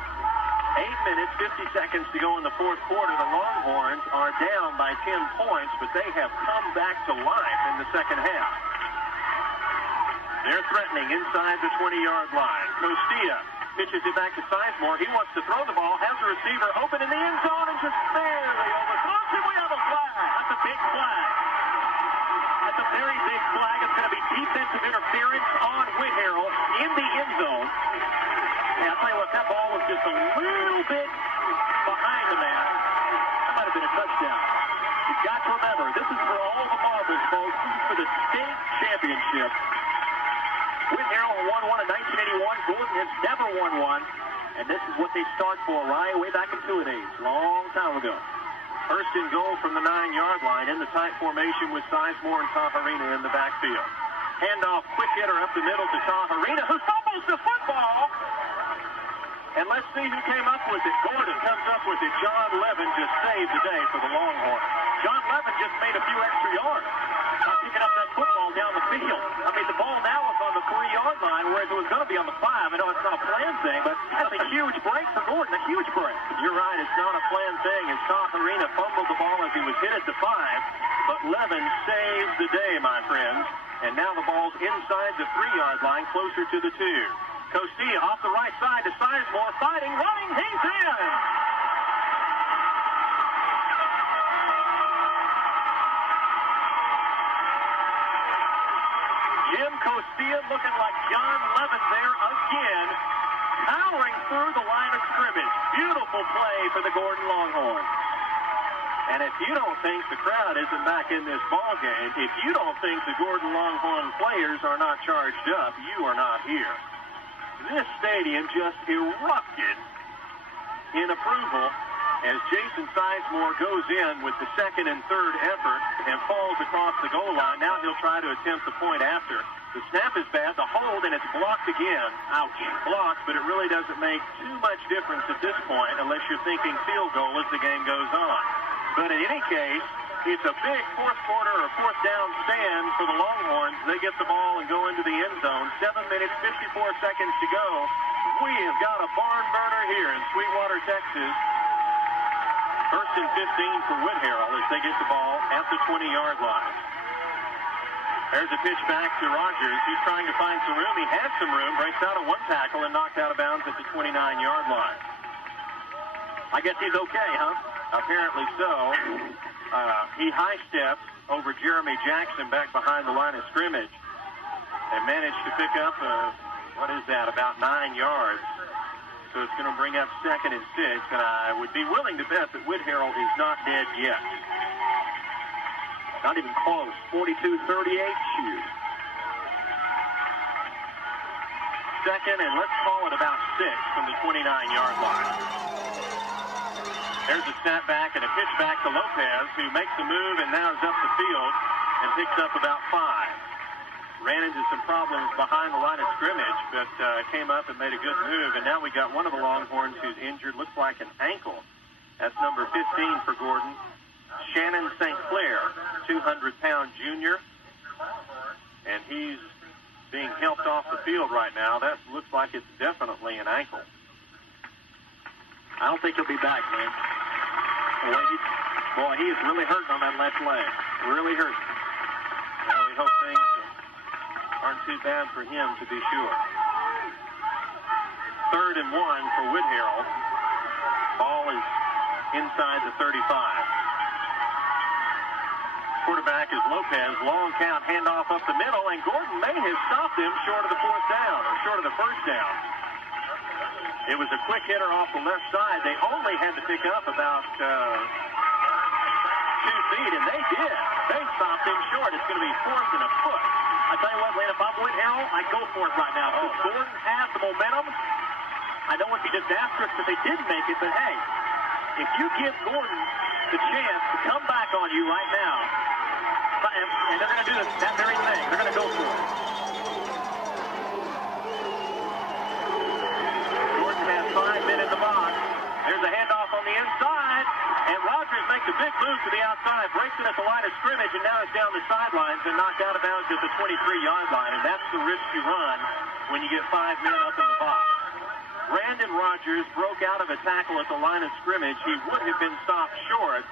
8 minutes, 50 seconds to go in the fourth quarter. The Longhorns are down by 10 points, but they have come back to life in the second half. They're threatening inside the 20-yard line. Costilla pitches it back to Sizemore. He wants to throw the ball, has a receiver open in the end zone, and just barely overthrows him. We have a flag. That's a big flag. That's a very big flag. It's going to be defensive interference on Whitharral in the end zone. Hey, I'll tell you what, that ball was just a little bit behind the man. That might have been a touchdown. You've got to remember, this is for all the marbles, folks. This is for the state championship. Whitharral won one in 1981. Gordon has never won one. And this is what they start for right way back in 2-8, long time ago. First and goal from the 9-yard line in the tight formation with Sizemore and Tahirina in the backfield. Handoff, quick hitter up the middle to Tahirina, who fumbles the football. And let's see who came up with it. Gordon comes up with it. John Levin just saved the day for the Longhorns. John Levin just made a few extra yards. Not picking up that football down the field. I mean, the ball now is on the 3-yard line, whereas it was going to be on the 5. I know it's not a planned thing, but that's a huge break for Gordon, a huge break. You're right, it's not a planned thing. As Tahirina fumbled the ball as he was hit at the 5, but Levin saves the day, my friends. And now the ball's inside the 3-yard line, closer to the 2. Costilla off the right side to Sizemore, fighting, running, he's in! Jim Costilla looking like John Levin there again, powering through the line of scrimmage. Beautiful play for the Gordon Longhorns. And if you don't think the crowd isn't back in this ball game, if you don't think the Gordon Longhorn players are not charged up, you are not here. This stadium just erupted in approval as Jason Sizemore goes in with the second and third effort and falls across the goal line. Now he'll try to attempt the point after. The snap is bad, the hold, and it's blocked again. Ouch. Blocked, but it really doesn't make too much difference at this point unless you're thinking field goal as the game goes on. But in any case, it's a big fourth quarter or fourth down stand for the Longhorns. They get the ball and go into the end zone. 7 minutes, 54 seconds to go. We have got a barn burner here in Sweetwater, Texas. First and 15 for Whitharral as they get the ball at the 20-yard line. There's a pitch back to Rogers. He's trying to find some room. He had some room, breaks out of one tackle and knocked out of bounds at the 29-yard line. I guess he's okay, huh? Apparently so. He high-stepped over Jeremy Jackson back behind the line of scrimmage and managed to pick up, about 9 yards. So it's going to bring up 2nd and 6, and I would be willing to bet that Whitharral is not dead yet. Not even close. 42-38 shoot. 2nd, and let's call it about 6 from the 29-yard line. There's a snapback and a pitch back to Lopez, who makes the move and now is up the field and picks up about 5. Ran into some problems behind the line of scrimmage, but came up and made a good move. And now we got one of the Longhorns who's injured. Looks like an ankle. That's number 15 for Gordon. Shannon St. Clair, 200-pound junior. And he's being helped off the field right now. That looks like it's definitely an ankle. I don't think he'll be back, man. Boy, he is really hurting on that left leg. Really hurting. Well, we hope things aren't too bad for him, to be sure. 3rd and 1 for Whitharral. Ball is inside the 35. Quarterback is Lopez. Long count, handoff up the middle, and Gordon may have stopped him short of the 4th down, or short of the 1st down. It was a quick hitter off the left side. They only had to pick up about 2 feet, and they did. They stopped him short. It's going to be 4th and a foot. I tell you what, Lane, if I'm Whitharral, I'd go for it right now. Because Gordon has the momentum. I know it'd be just asterisk that they didn't make it, but hey, if you give Gordon the chance to come back on you right now, and they're going to do that very thing. They're going to go for it. Gordon has 5 men in the box. There's a handoff on the inside, and Rogers makes a big move to the outside, breaks it at the line of scrimmage, and now is down the sidelines and knocked out of bounds at the 23-yard line, and that's the risk you run when you get 5 men up in the box. Brandon Rogers broke out of a tackle at the line of scrimmage. He would have been stopped short,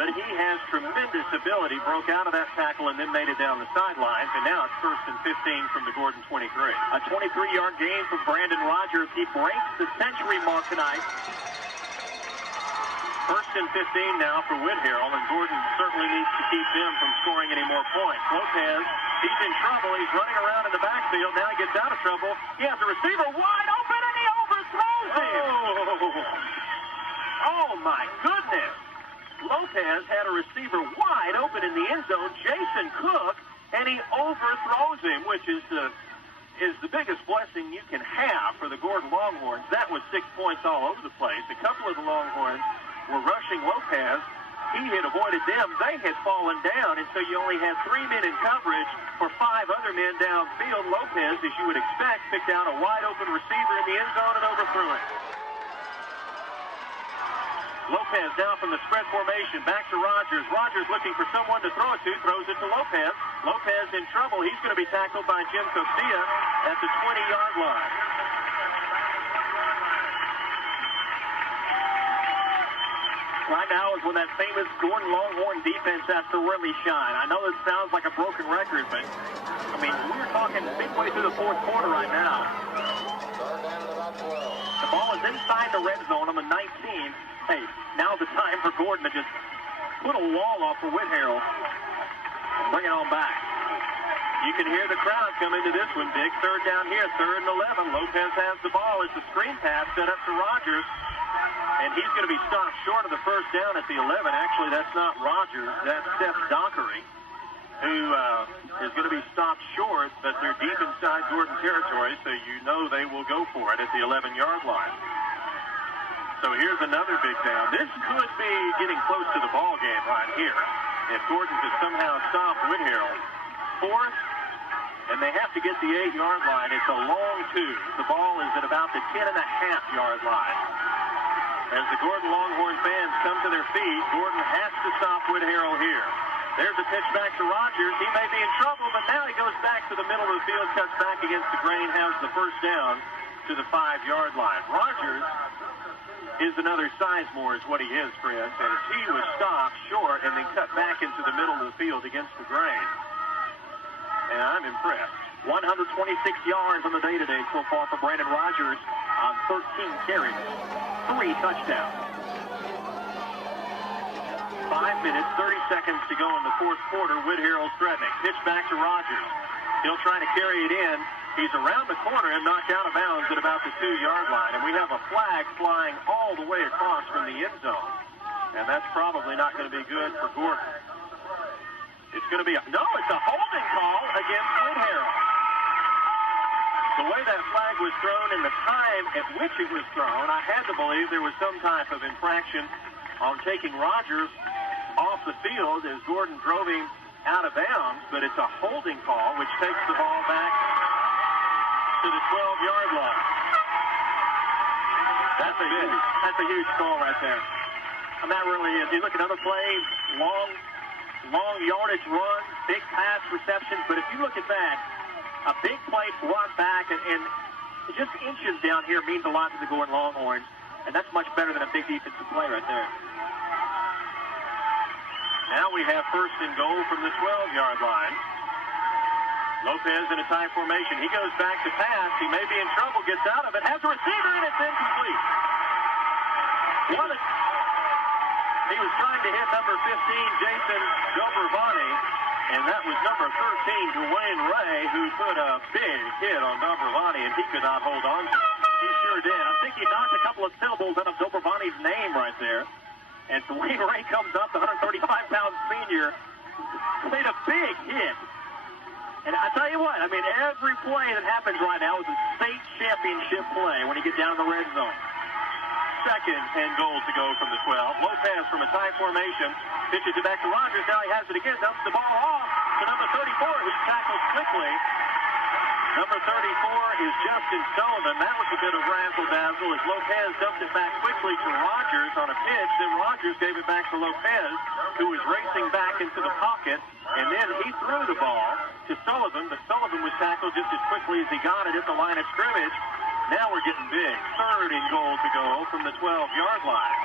but he has tremendous ability, broke out of that tackle and then made it down the sidelines, and now it's 1st and 15 from the Gordon 23. A 23-yard gain from Brandon Rogers. He breaks the century mark tonight. 1st and 15 now for Whitharral, and Gordon certainly needs to keep them from scoring any more points. Lopez, he's in trouble. He's running around in the backfield. Now he gets out of trouble. He has a receiver wide open, and he overthrows him. Oh my goodness. Lopez had a receiver wide open in the end zone, Jason Cook, and he overthrows him, which is the biggest blessing you can have for the Gordon Longhorns. That was 6 points all over the place. A couple of the Longhorns were rushing Lopez. He had avoided them. They had fallen down, and so you only had 3 men in coverage for 5 other men downfield. Lopez, as you would expect, picked out a wide-open receiver in the end zone and overthrew it. Lopez down from the spread formation, back to Rogers. Rogers looking for someone to throw it to, throws it to Lopez. Lopez in trouble. He's going to be tackled by Jim Costilla at the 20-yard line. Right now is when that famous Gordon Longhorn defense has to really shine. I know this sounds like a broken record, but, I mean, we're talking midway through the 4th quarter right now. The ball is inside the red zone on the 19. Hey, now's the time for Gordon to just put a wall off for Whitharral and bring it on back. You can hear the crowd come into this one, Dick. 3rd down here, 3rd and 11. Lopez has the ball. It's a screen pass set up to Rogers. And he's going to be stopped short of the 1st down at the 11. Actually, that's not Rogers. That's Seth Dockery, who is going to be stopped short, but they're deep inside Gordon territory, so you know they will go for it at the 11-yard line. So here's another big down. This could be getting close to the ball game right here. If Gordon could somehow stop Whitharral. 4th, and they have to get the 8-yard line. It's a long 2. The ball is at about the 10.5-yard line. As the Gordon Longhorn fans come to their feet, Gordon has to stop Whitharral here. There's a pitch back to Rogers. He may be in trouble, but now he goes back to the middle of the field, cuts back against the grain, has the 1st down to the 5-yard line. Rogers is another Sizemore, is what he is, friends, as he was stopped short and then cut back into the middle of the field against the grain. And I'm impressed. 126 yards on the day today so far for Brandon Rogers on 13 carries, 3 touchdowns. 5 minutes, 30 seconds to go in the 4th quarter. Whitharral's threatening. Pitch back to Rogers. He'll try to carry it in. He's around the corner and knocked out of bounds at about the 2-yard line. And we have a flag flying all the way across from the end zone. And that's probably not going to be good for Gordon. It's going to be it's a holding call against Whitharral. The way that flag was thrown and the time at which it was thrown, I had to believe there was some type of infraction on taking Rogers off the field as Gordon drove him out of bounds. But it's a holding call, which takes the ball back to the 12-yard line. That's a huge call right there. And that really is. You look at other plays, long yardage run, big pass receptions. But if you look at that, a big play brought back, and just inches down here means a lot to the Gordon Longhorns. And that's much better than a big defensive play right there. Now we have first and goal from the 12-yard line. Lopez in a tight formation. He goes back to pass. He may be in trouble, gets out of it, has a receiver, and it's incomplete. He was trying to hit number 15, Jason Dobrovani, and that was number 13, Dwayne Ray, who put a big hit on Dobrovani, and he could not hold on to it. He sure did. I think he knocked a couple of syllables out of Dobrovani's name right there. And Dwayne Ray comes up, the 135-pound senior, made a big hit. And I tell you what, I mean, every play that happens right now is a state championship play when you get down in the red zone. Second and goal to go from the 12. Lopez from a tight formation pitches it back to Rogers. Now he has it again. Dumps the ball off to number 34, who's tackled quickly. Number 34 is Justin Sullivan. That was a bit of razzle-dazzle as Lopez dumped it back quickly to Rogers on a pitch. Then Rogers gave it back to Lopez, who was racing back into the pocket. And then he threw the ball to Sullivan, but Sullivan was tackled just as quickly as he got it at the line of scrimmage. Now we're getting big. Third and goal to go from the 12-yard line.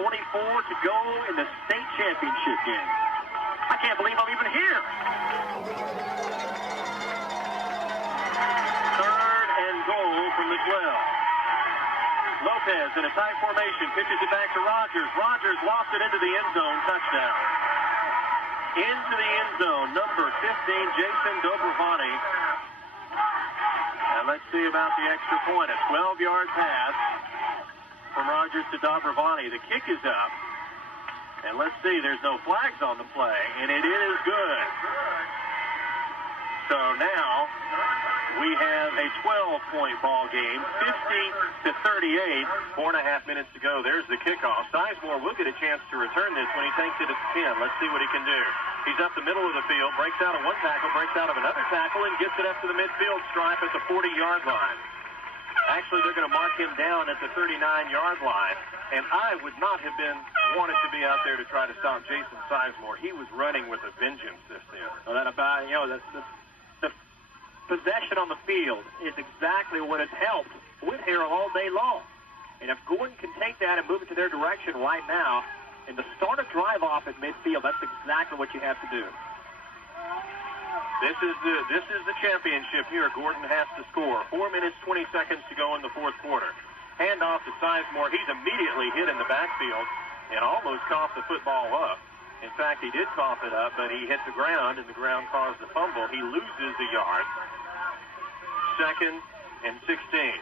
4:44 to go in the state championship game. I can't believe I'm even here. Third and goal from the 12. Lopez in a tight formation pitches it back to Rogers. Rogers lost it into the end zone. Touchdown. Into the end zone, number 15, Jason Dobrovani. And let's see about the extra point. A 12-yard pass from Rogers to Dobrovani. The kick is up. And let's see, there's no flags on the play, and it is good. So now we have a 12-point ball game, 50-38. 4.5 minutes to go. There's the kickoff. Sizemore will get a chance to return this when he takes it at the 10. Let's see what he can do. He's up the middle of the field, breaks out of one tackle, breaks out of another tackle, and gets it up to the midfield stripe at the 40-yard line. Actually, they're going to mark him down at the 39-yard line. And I would not have been wanted to be out there to try to stop Jason Sizemore. He was running with a vengeance this year. Well, that about, the possession on the field is exactly what has helped Whitharral all day long. And if Gordon can take that and move it to their direction right now, and the start of drive off at midfield, that's exactly what you have to do. This is the championship here. Gordon has to score. 4 minutes, 20 seconds to go in the fourth quarter. Hand off to Sizemore. He's immediately hit in the backfield and almost coughed the football up. In fact, he did cough it up, but he hit the ground, and the ground caused a fumble. He loses a yard. 2nd and 16.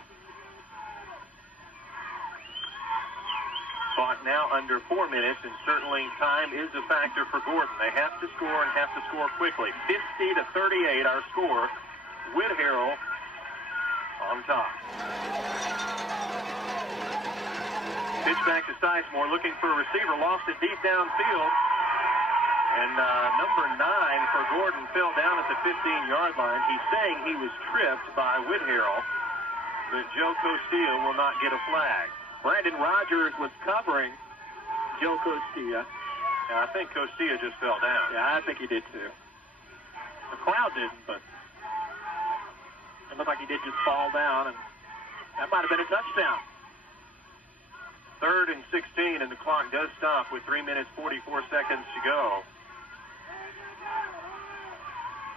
Clock now under 4 minutes, and certainly time is a factor for Gordon. They have to score and have to score quickly. 50-38, our score. Whitharral on top. Pitch back to Sizemore, looking for a receiver, lost it deep downfield. And number 9 for Gordon fell down at the 15-yard line. He's saying he was tripped by Whitharral, but Joe Costilla will not get a flag. Brandon Rogers was covering Joe Costilla. And I think Costilla just fell down. Yeah, I think he did too. The crowd didn't, but it looked like he did just fall down, and that might have been a touchdown. 3rd and 16, and the clock does stop with 3 minutes, 44 seconds to go.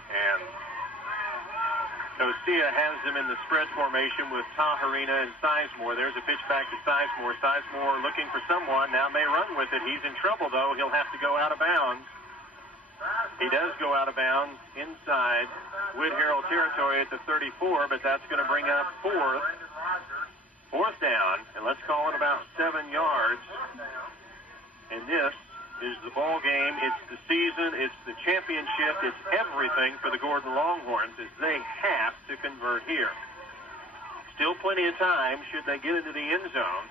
And Costilla has them in the spread formation with Taharina and Sizemore. There's a pitch back to Sizemore. Sizemore looking for someone. Now may run with it. He's in trouble, though. He'll have to go out of bounds. He does go out of bounds inside Whitharral territory at the 34, but that's going to bring up fourth down, and let's call it about 7 yards. And this is the ball game. It's the season. It's the championship. It's everything for the Gordon Longhorns as they have to convert here. Still plenty of time should they get into the end zone.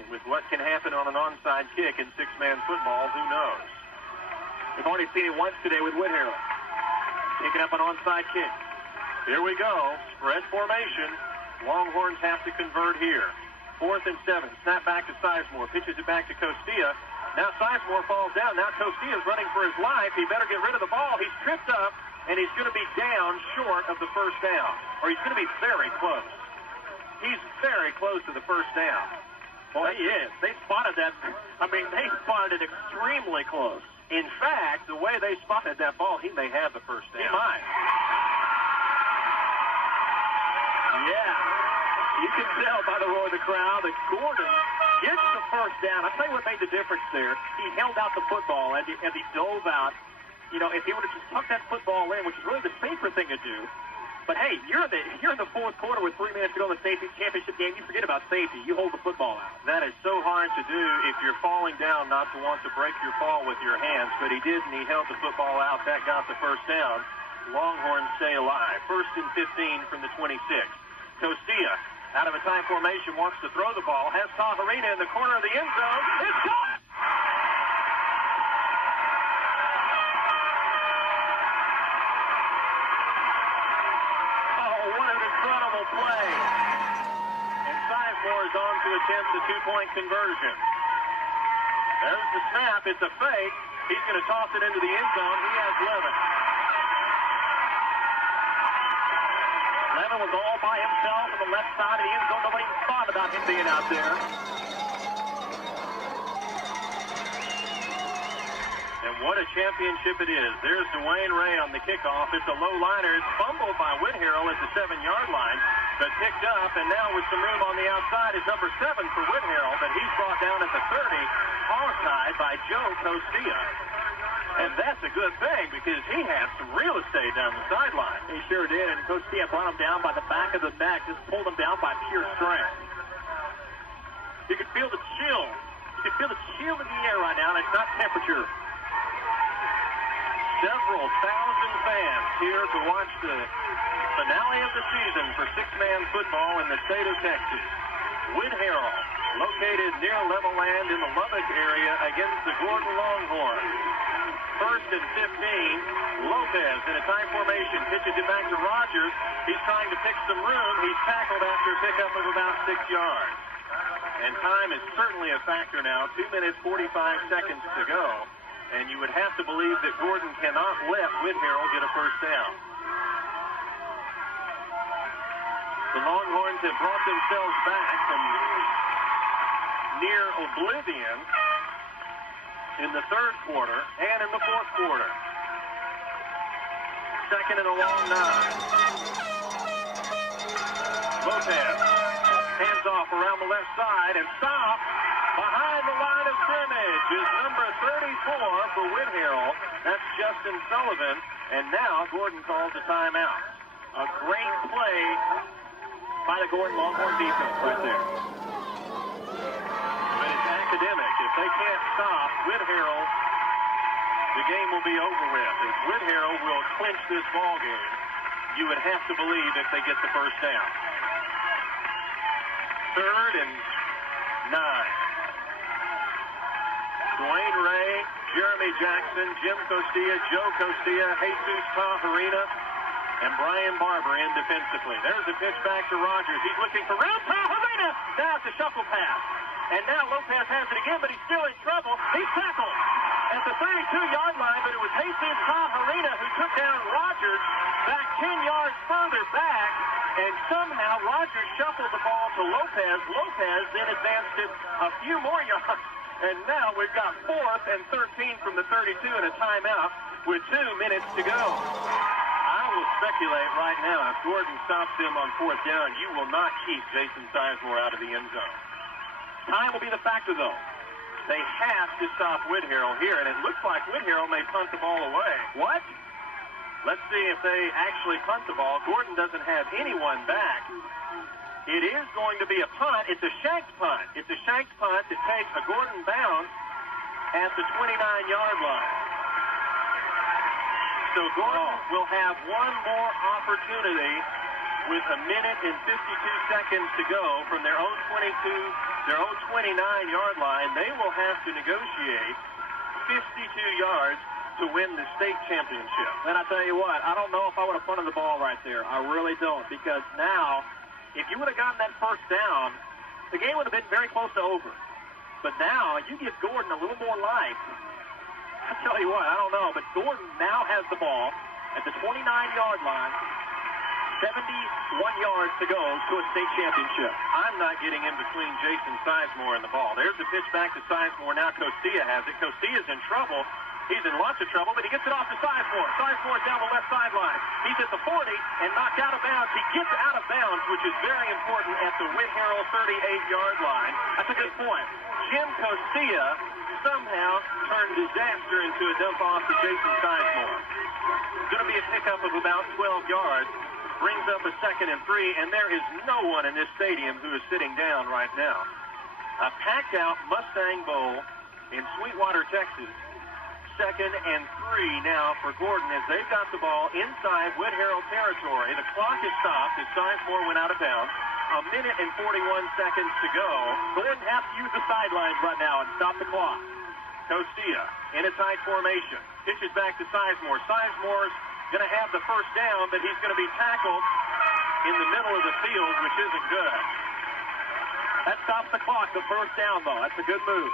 And with what can happen on an onside kick in six-man football, who knows? We've already seen it once today with Whitharral. Taking up an onside kick. Here we go. Spread formation. Longhorns have to convert here. 4th and 7. Snap back to Sizemore. Pitches it back to Costia. Now Sizemore falls down. Now Costia's running for his life. He better get rid of the ball. He's tripped up, and he's going to be down short of the first down. Or he's going to be very close. He's very close to the first down. Boy, he is. They spotted that. I mean, they spotted it extremely close. In fact, the way they spotted that ball, he may have the first down. He might. Yeah. You can tell by the roar of the crowd that Gordon gets the first down. I'll tell you what made the difference there. He held out the football and he dove out. You know, if he would have just tucked that football in, which is really the safer thing to do. But hey, you're in the fourth quarter with 3 minutes to go in the safety championship game. You forget about safety. You hold the football out. That is so hard to do if you're falling down, not to want to break your fall with your hands. But he did, and he held the football out. That got the first down. Longhorns stay alive. 1st and 15 from the 26. Costia, out of a time formation, wants to throw the ball. Has Taharina in the corner of the end zone. It's caught! Play. And Sizemore is on to attempt the two-point conversion. There's the snap. It's a fake. He's going to toss it into the end zone. He has Levin. Levin was all by himself on the left side of the end zone. Nobody even thought about him being out there. And what a championship it is. There's Dwayne Ray on the kickoff. It's a low liner. It's fumbled by Whitharral at the 7-yard line, but picked up, and now with some room on the outside is number 7 for Whitharral, but he's brought down at the 30, hog-tied by Joe Costia. And that's a good thing because he had some real estate down the sideline. He sure did, and Costia brought him down by the back of the neck, just pulled him down by pure strength. You could feel the chill. You could feel the chill in the air right now, and it's not temperature. Several thousand fans here to watch the finale of the season for six-man football in the state of Texas. Whitharral, located near level land in the Lubbock area against the Gordon Longhorns. 1st and 15. Lopez in a time formation pitches it back to Rogers. He's trying to pick some room. He's tackled after a pickup of about 6 yards. And time is certainly a factor now. 2 minutes, 45 seconds to go. And you would have to believe that Gordon cannot let Whitharral get a first down. The Longhorns have brought themselves back from near oblivion in the 3rd quarter and in the 4th quarter. 2nd and a long 9. Lopez hands off around the left side and stops behind the line of scrimmage is number 34 for Whitharral. That's Justin Sullivan. And now Gordon calls a timeout. A great play by the Gordon Longhorn defense right there. But it's academic. If they can't stop Whitharral, the game will be over with. If Whitharral will clinch this ball game, you would have to believe if they get the first down. 3rd and 9. Dwayne Ray, Jeremy Jackson, Jim Costia, Joe Costia, Jesus Taharina, and Brian Barber in defensively. There's a pitch back to Rogers. He's looking for room. Taharina! Now it's a shuffle pass. And now Lopez has it again, but he's still in trouble. He's tackled at the 32-yard line, but it was Jesus Taharina who took down Rogers back 10 yards further back. And somehow Rogers shuffled the ball to Lopez. Lopez then advanced it a few more yards. And now we've got 4th and 13 from the 32 and a timeout with 2 minutes to go. I will speculate right now, if Gordon stops him on 4th down, you will not keep Jason Sizemore out of the end zone. Time will be the factor, though. They have to stop Whitharral here, and it looks like Whitharral may punt the ball away. What? Let's see if they actually punt the ball. Gordon doesn't have anyone back. It is going to be a punt. It's a shanked punt. It's a shanked punt that takes a Gordon bounce at the 29-yard line. So Gordon will have one more opportunity with a minute and 52 seconds to go from their own 29-yard line. They will have to negotiate 52 yards to win the state championship. And I tell you what, I don't know if I would have punted the ball right there. I really don't, because now, if you would have gotten that first down, the game would have been very close to over. But now, you give Gordon a little more life. I tell you what, I don't know, but Gordon now has the ball at the 29-yard line, 71 yards to go to a state championship. I'm not getting in between Jason Sizemore and the ball. There's the pitch back to Sizemore. Now Costilla has it. Costilla's in trouble. He's in lots of trouble, but he gets it off to Sizemore. Sizemore's down the left sideline. He's at the 40 and knocked out of bounds. He gets out of bounds, which is very important, at the Whitharral 38-yard line. That's a good point. Jim Costilla somehow turned disaster into a dump off to Jason Sizemore. It's going to be a pickup of about 12 yards. Brings up a 2nd and 3, and there is no one in this stadium who is sitting down right now. A packed-out Mustang Bowl in Sweetwater, Texas. 2nd and 3 now for Gordon as they've got the ball inside Whitharral territory. The clock is stopped as Sizemore went out of bounds. A minute and 41 seconds to go. Gordon has to use the sidelines right now and stop the clock. Costilla in a tight formation. Pitches back to Sizemore. Sizemore's going to have the first down, but he's going to be tackled in the middle of the field, which isn't good. That stops the clock, the first down, though. That's a good move.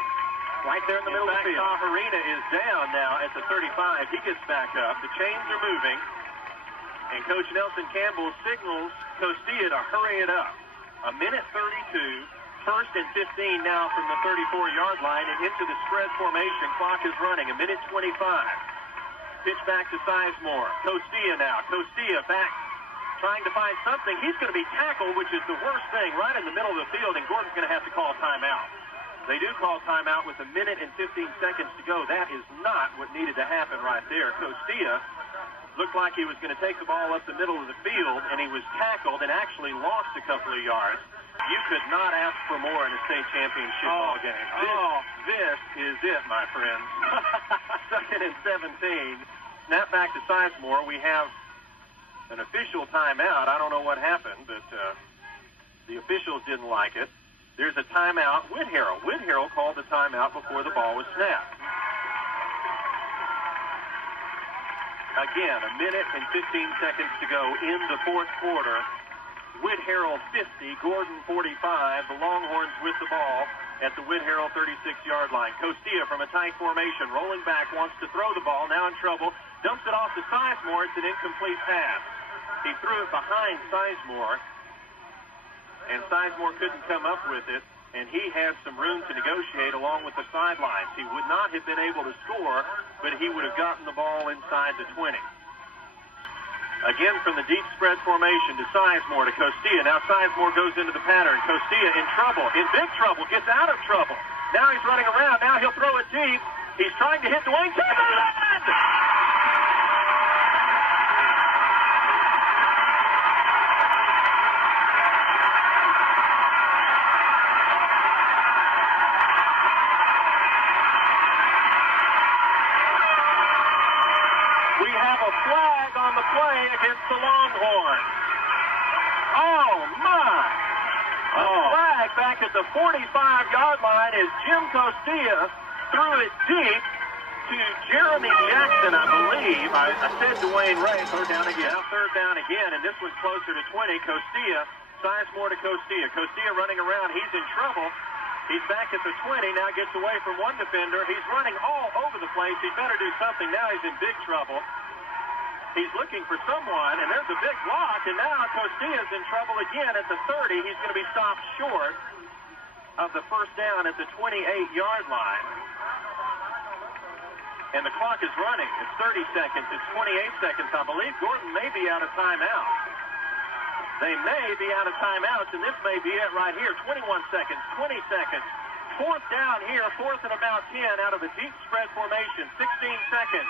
Right there in the middle of the field. Arena is down now at the 35. He gets back up. The chains are moving. And Coach Nelson Campbell signals Costilla to hurry it up. A minute 32. 1st and 15 now from the 34-yard line and into the spread formation. Clock is running. A minute 25. Pitch back to Sizemore. Costilla now. Costilla back trying to find something. He's going to be tackled, which is the worst thing, right in the middle of the field, and Gordon's going to have to call a timeout. They do call timeout with a minute and 15 seconds to go. That is not what needed to happen right there. Costilla looked like he was going to take the ball up the middle of the field, and he was tackled and actually lost a couple of yards. You could not ask for more in a state championship ball game. This is it, my friends. 2nd and 17. Snap back to Sizemore. We have an official timeout. I don't know what happened, but the officials didn't like it. There's a timeout. Whitharral called the timeout before the ball was snapped. Again, a minute and 15 seconds to go in the fourth quarter. Whitharral 50, Gordon 45. The Longhorns with the ball at the Whitharral 36-yard line. Costilla from a tight formation, rolling back, wants to throw the ball, now in trouble. Dumps it off to Sizemore. It's an incomplete pass. He threw it behind Sizemore, and Sizemore couldn't come up with it, and he had some room to negotiate along with the sidelines. He would not have been able to score, but he would have gotten the ball inside the 20. Again from the deep spread formation to Sizemore to Costilla. Now Sizemore goes into the pattern. Costilla in trouble, in big trouble, gets out of trouble. Now he's running around. Now he'll throw it deep. He's trying to hit Dwayne Timberland! Flag on the play against the Longhorns. Oh, my! A flag back at the 45-yard line as Jim Costilla threw it deep to Jeremy Jackson, I believe. I said Dwayne Ray. Third down again. Now third down again, and this one's closer to 20. Costilla, Sizemore to Costilla. Costilla running around. He's in trouble. He's back at the 20, now gets away from one defender. He's running all over the place. He better do something. Now he's in big trouble. He's looking for someone, and there's a big block, and now Costilla's in trouble again at the 30. He's going to be stopped short of the first down at the 28-yard line. And the clock is running. It's 30 seconds. It's 28 seconds. I believe Gordon may be out of timeout. They may be out of timeouts, and this may be it right here. 21 seconds, 20 seconds. Fourth down here, 4th and about 10 out of the deep spread formation. 16 seconds.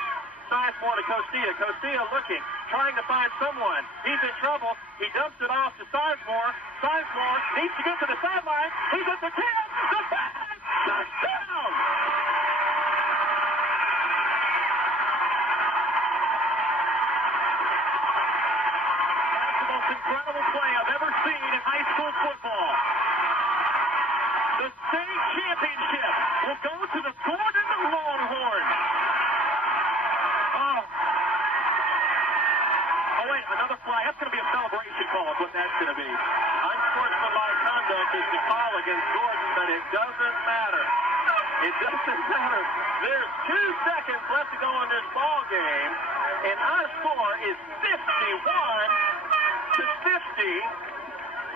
Sizemore to Costilla. Costilla looking, trying to find someone. He's in trouble. He dumps it off to Sizemore. Sizemore needs to get to the sideline. He's at the 10. The 5. Touchdown! That's the most incredible play I've ever seen in high school football. The state championship will go to the Gordon Longhorns. Oh, wait, another flag. That's going to be a celebration call is what that's going to be. Unsportsmanlike conduct is the call against Gordon, but it doesn't matter. It doesn't matter. There's 2 seconds left to go in this ball game, and our score is 51-50.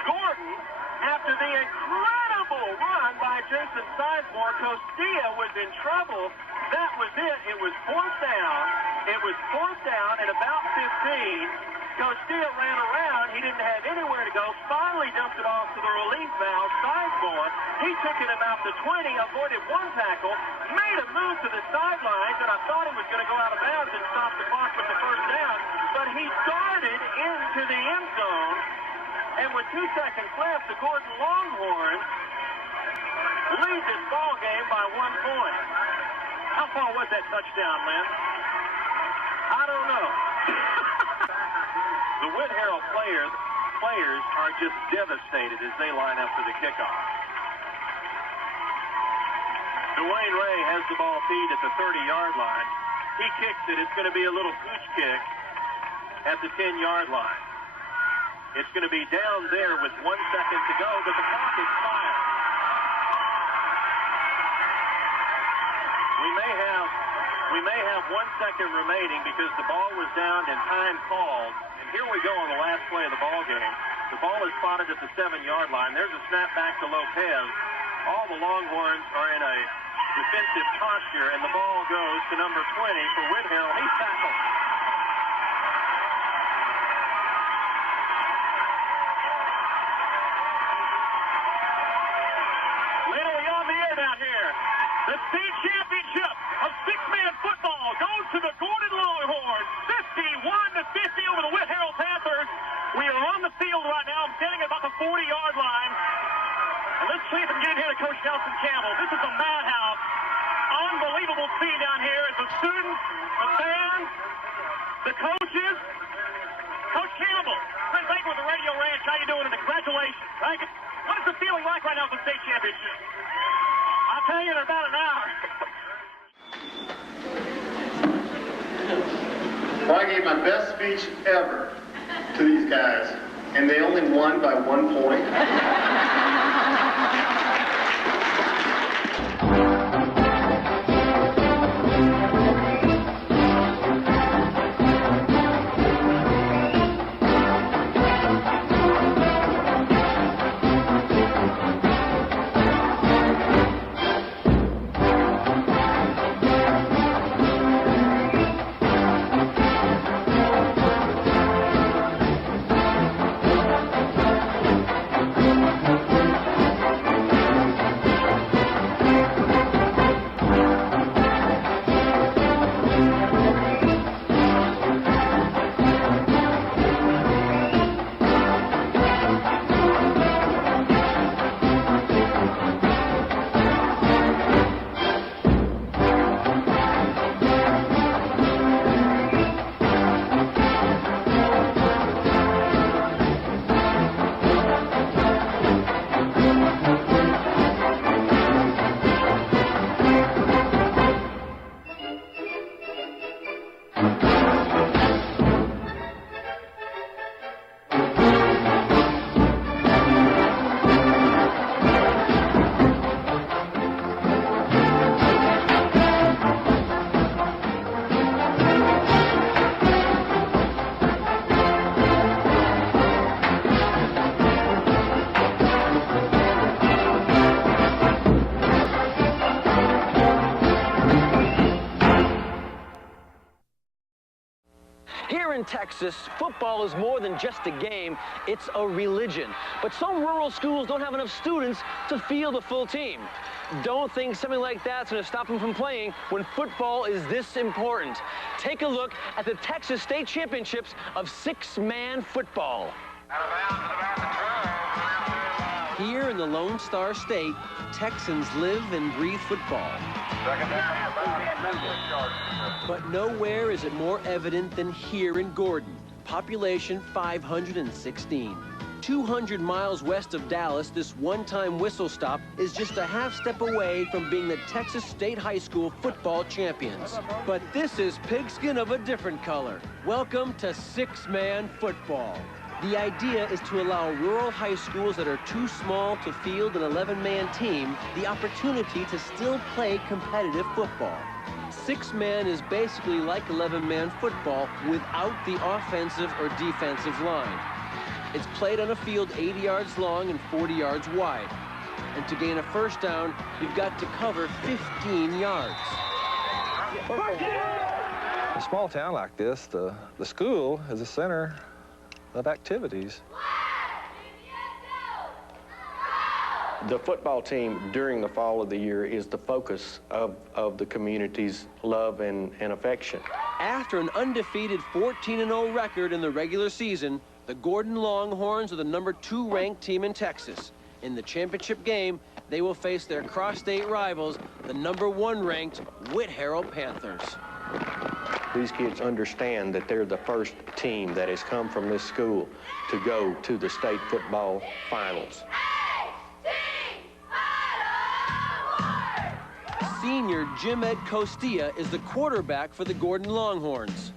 Gordon, after the incredible run by Jason Sizemore, Costilla was in trouble. That was it. It was fourth down. It was fourth down and about 15. Costilla ran around. He didn't have anywhere to go. Finally dumped it off to the relief valve, Sizemore. He took it about the 20, avoided one tackle, made a move to the sidelines, and I thought he was going to go out of bounds and stop the clock with the first down, but he darted into the end zone. And with 2 seconds left, the Gordon Longhorns lead this ball game by 1 point. How far was that touchdown, Lynn? I don't know. The Whitharral players are just devastated as they line up for the kickoff. Dwayne Ray has the ball feed at the 30-yard line. He kicks it. It's going to be a little pooch kick at the 10-yard line. It's going to be down there with 1 second to go, but the clock is fired. We may have 1 second remaining because the ball was down and time called. And here we go on the last play of the ball game. The ball is spotted at the 7-yard line. There's a snap back to Lopez. All the Longhorns are in a defensive posture, and the ball goes to number 20 for Whitharral. He's tackled. The state championship of six-man football goes to the Gordon Longhorns, 51-50 over the Whitharral Panthers. We are on the field right now. I'm standing at about the 40-yard line. And let's see if we can get in here to Coach Nelson Campbell. This is a madhouse. Unbelievable scene down here as the students, the fans, the coaches. Coach Campbell, Chris Baker with the Radio Ranch. How you doing? And congratulations. What is the feeling like right now for the state championship? I'll tell you in about an hour. Well, I gave my best speech ever to these guys, and they only won by 1 point. Here in Texas, football is more than just a game, it's a religion. But some rural schools don't have enough students to field a full team. Don't think something like that's going to stop them from playing when football is this important. Take a look at the Texas State Championships of six-man football. Here in the Lone Star State, Texans live and breathe football. But nowhere is it more evident than here in Gordon, population 516. 200 miles west of Dallas, this one-time whistle stop is just a half step away from being the Texas State High School football champions. But this is pigskin of a different color. Welcome to six-man football. The idea is to allow rural high schools that are too small to field an 11-man team the opportunity to still play competitive football. Six-man is basically like 11-man football without the offensive or defensive line. It's played on a field 80 yards long and 40 yards wide. And to gain a first down, you've got to cover 15 yards. In a small town like this, the school is a center of activities. The football team during the fall of the year is the focus of the community's love and affection. After an undefeated 14-0 record in the regular season, the Gordon Longhorns are the #2 ranked team in Texas. In the championship game, they will face their cross-state rivals, the #1 ranked Whitharral Panthers. These kids understand that they're the first team that has come from this school to go to the state football finals. Senior Jim Ed Costilla is the quarterback for the Gordon Longhorns.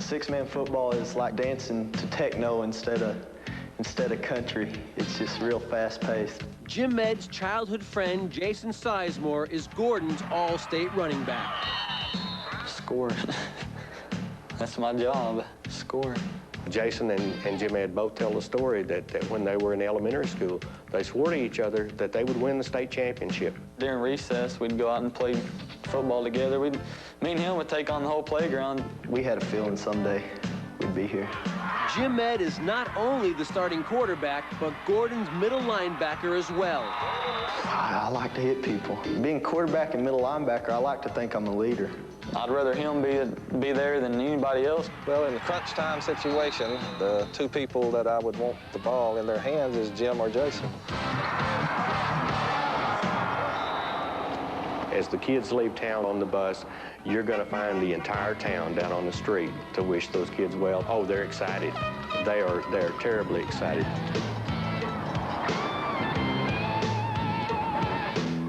Six-man football is like dancing to techno instead of country. It's just real fast-paced. Jim Ed's childhood friend Jason Sizemore is Gordon's all-state running back. Score. That's my job. Score. Jason and Jim Ed both tell the story that when they were in elementary school, they swore to each other that they would win the state championship. During recess, we'd go out and play football together. Me and him would take on the whole playground. We had a feeling someday we'd be here. Jim Ed is not only the starting quarterback, but Gordon's middle linebacker as well. I like to hit people. Being quarterback and middle linebacker, I like to think I'm a leader. I'd rather him be there than anybody else. Well, in the crunch time situation, the two people that I would want the ball in their hands is Jim or Jason. As the kids leave town on the bus, you're going to find the entire town down on the street to wish those kids well. Oh, they're excited. They're terribly excited.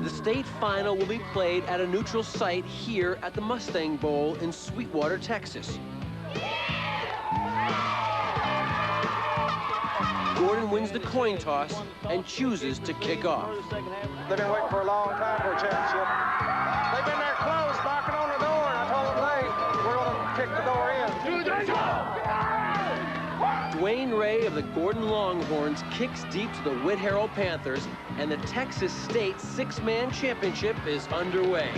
The state final will be played at a neutral site here at the Mustang Bowl in Sweetwater, Texas. Gordon wins the coin toss and chooses to kick off. They've been waiting for a long time for a championship. They've been there close, knocking on the door, and I told them, hey, we're going to kick the door in. Dwayne Ray of the Gordon Longhorns kicks deep to the Whitharral Panthers, and the Texas State six-man championship is underway.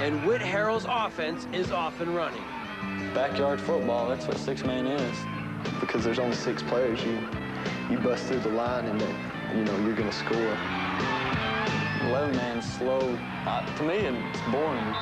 And Whitharral's offense is off and running. Backyard football, that's what six-man is. Because there's only 6 players, you bust through the line and you're going to score. 11-man's slow. To me, it's boring.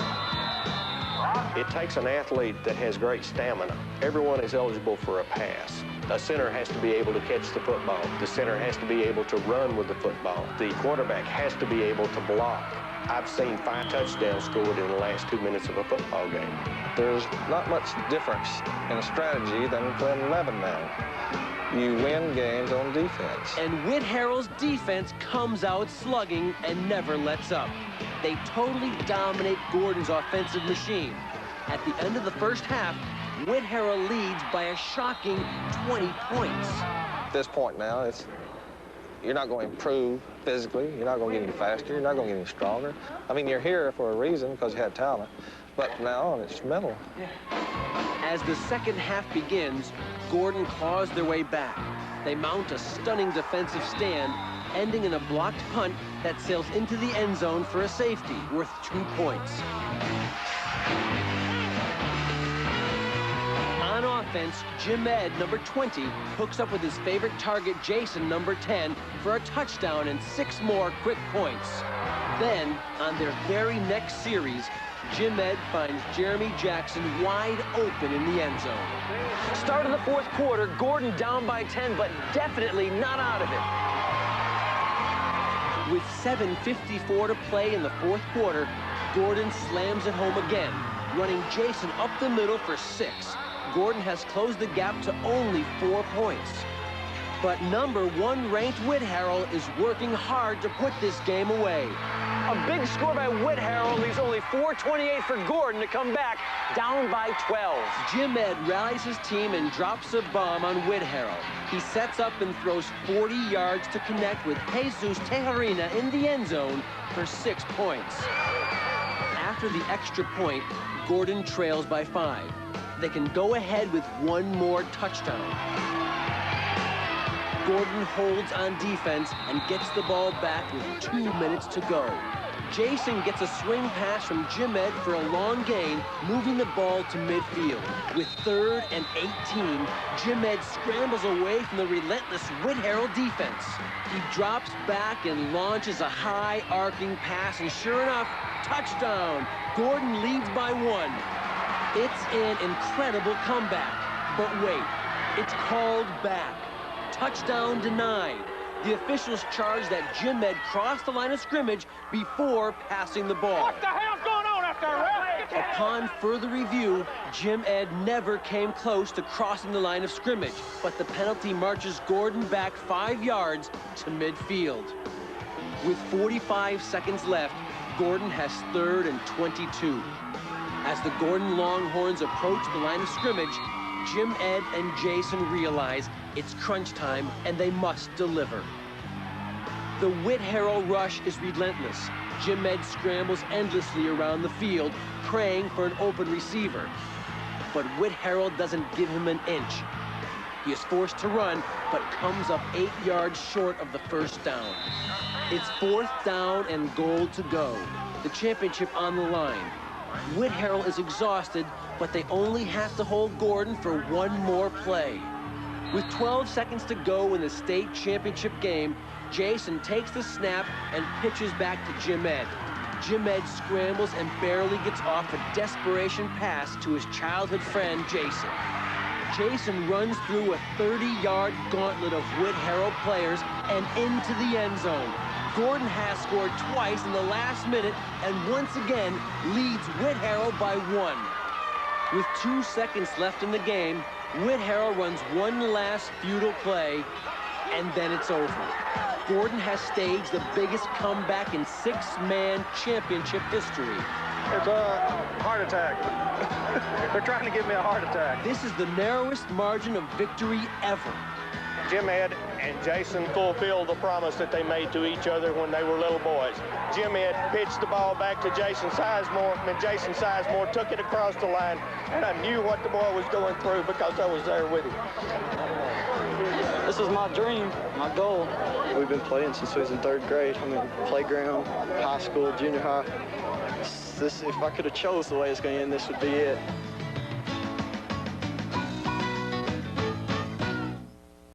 It takes an athlete that has great stamina. Everyone is eligible for a pass. A center has to be able to catch the football. The center has to be able to run with the football. The quarterback has to be able to block. I've seen 5 touchdowns scored in the last 2 minutes of a football game. There's not much difference in a strategy than playing 11-man. You win games on defense. And Whitharral's defense comes out slugging and never lets up. They totally dominate Gordon's offensive machine. At the end of the first half, Whitharral leads by a shocking 20 points. At this point now, you're not going to improve physically. You're not going to get any faster. You're not going to get any stronger. I mean, you're here for a reason because you had talent. But now it's mental. As the second half begins, Gordon claws their way back. They mount a stunning defensive stand, ending in a blocked punt that sails into the end zone for a safety worth 2 points. offense, Jim Ed, number 20, hooks up with his favorite target, Jason, number 10, for a touchdown and 6 more quick points. Then, on their very next series, Jim Ed finds Jeremy Jackson wide open in the end zone. Start of the fourth quarter, Gordon down by 10, but definitely not out of it. With 7:54 to play in the fourth quarter, Gordon slams it home again, running Jason up the middle for 6. Gordon has closed the gap to only 4 points. But number 1 ranked Whitharral is working hard to put this game away. A big score by Whitharral leaves only 4:28 for Gordon to come back, down by 12. Jim Ed rallies his team and drops a bomb on Whitharral. He sets up and throws 40 yards to connect with Jesus Tejarina in the end zone for 6 points. After the extra point, Gordon trails by 5. They can go ahead with 1 more touchdown. Gordon holds on defense and gets the ball back with 2 minutes to go. Jason gets a swing pass from Jim Ed for a long gain, moving the ball to midfield. With 3rd and 18, Jim Ed scrambles away from the relentless Whitharral defense. He drops back and launches a high arcing pass, and sure enough, touchdown! Gordon leads by 1. It's an incredible comeback, but wait, it's called back. Touchdown denied. The officials charge that Jim Ed crossed the line of scrimmage before passing the ball. What the hell's going on up there, ref? Upon further review, Jim Ed never came close to crossing the line of scrimmage, but the penalty marches Gordon back 5 yards to midfield. With 45 seconds left, Gordon has 3rd and 22. As the Gordon Longhorns approach the line of scrimmage, Jim Ed and Jason realize it's crunch time and they must deliver. The Whitharral rush is relentless. Jim Ed scrambles endlessly around the field, praying for an open receiver. But Whitharral doesn't give him an inch. He is forced to run, but comes up 8 yards short of the first down. It's 4th down and goal to go. The championship on the line. Whitharral is exhausted, but they only have to hold Gordon for 1 more play. With 12 seconds to go in the state championship game, Jason takes the snap and pitches back to Jim Ed. Jim Ed scrambles and barely gets off a desperation pass to his childhood friend, Jason. Jason runs through a 30-yard gauntlet of Whitharral players and into the end zone. Gordon has scored twice in the last minute and once again leads Whitharral by 1. With 2 seconds left in the game, Whitharral runs 1 last futile play, and then it's over. Gordon has staged the biggest comeback in 6-man championship history. It's a heart attack. They're trying to give me a heart attack. This is the narrowest margin of victory ever. Jim Ed and Jason fulfilled the promise that they made to each other when they were little boys. Jim Ed pitched the ball back to Jason Sizemore, and Jason Sizemore took it across the line, and I knew what the boy was going through because I was there with him. This is my dream, my goal. We've been playing since we was in 3rd grade. I mean, playground, high school, junior high. If I could have chose the way it's going to end, this would be it.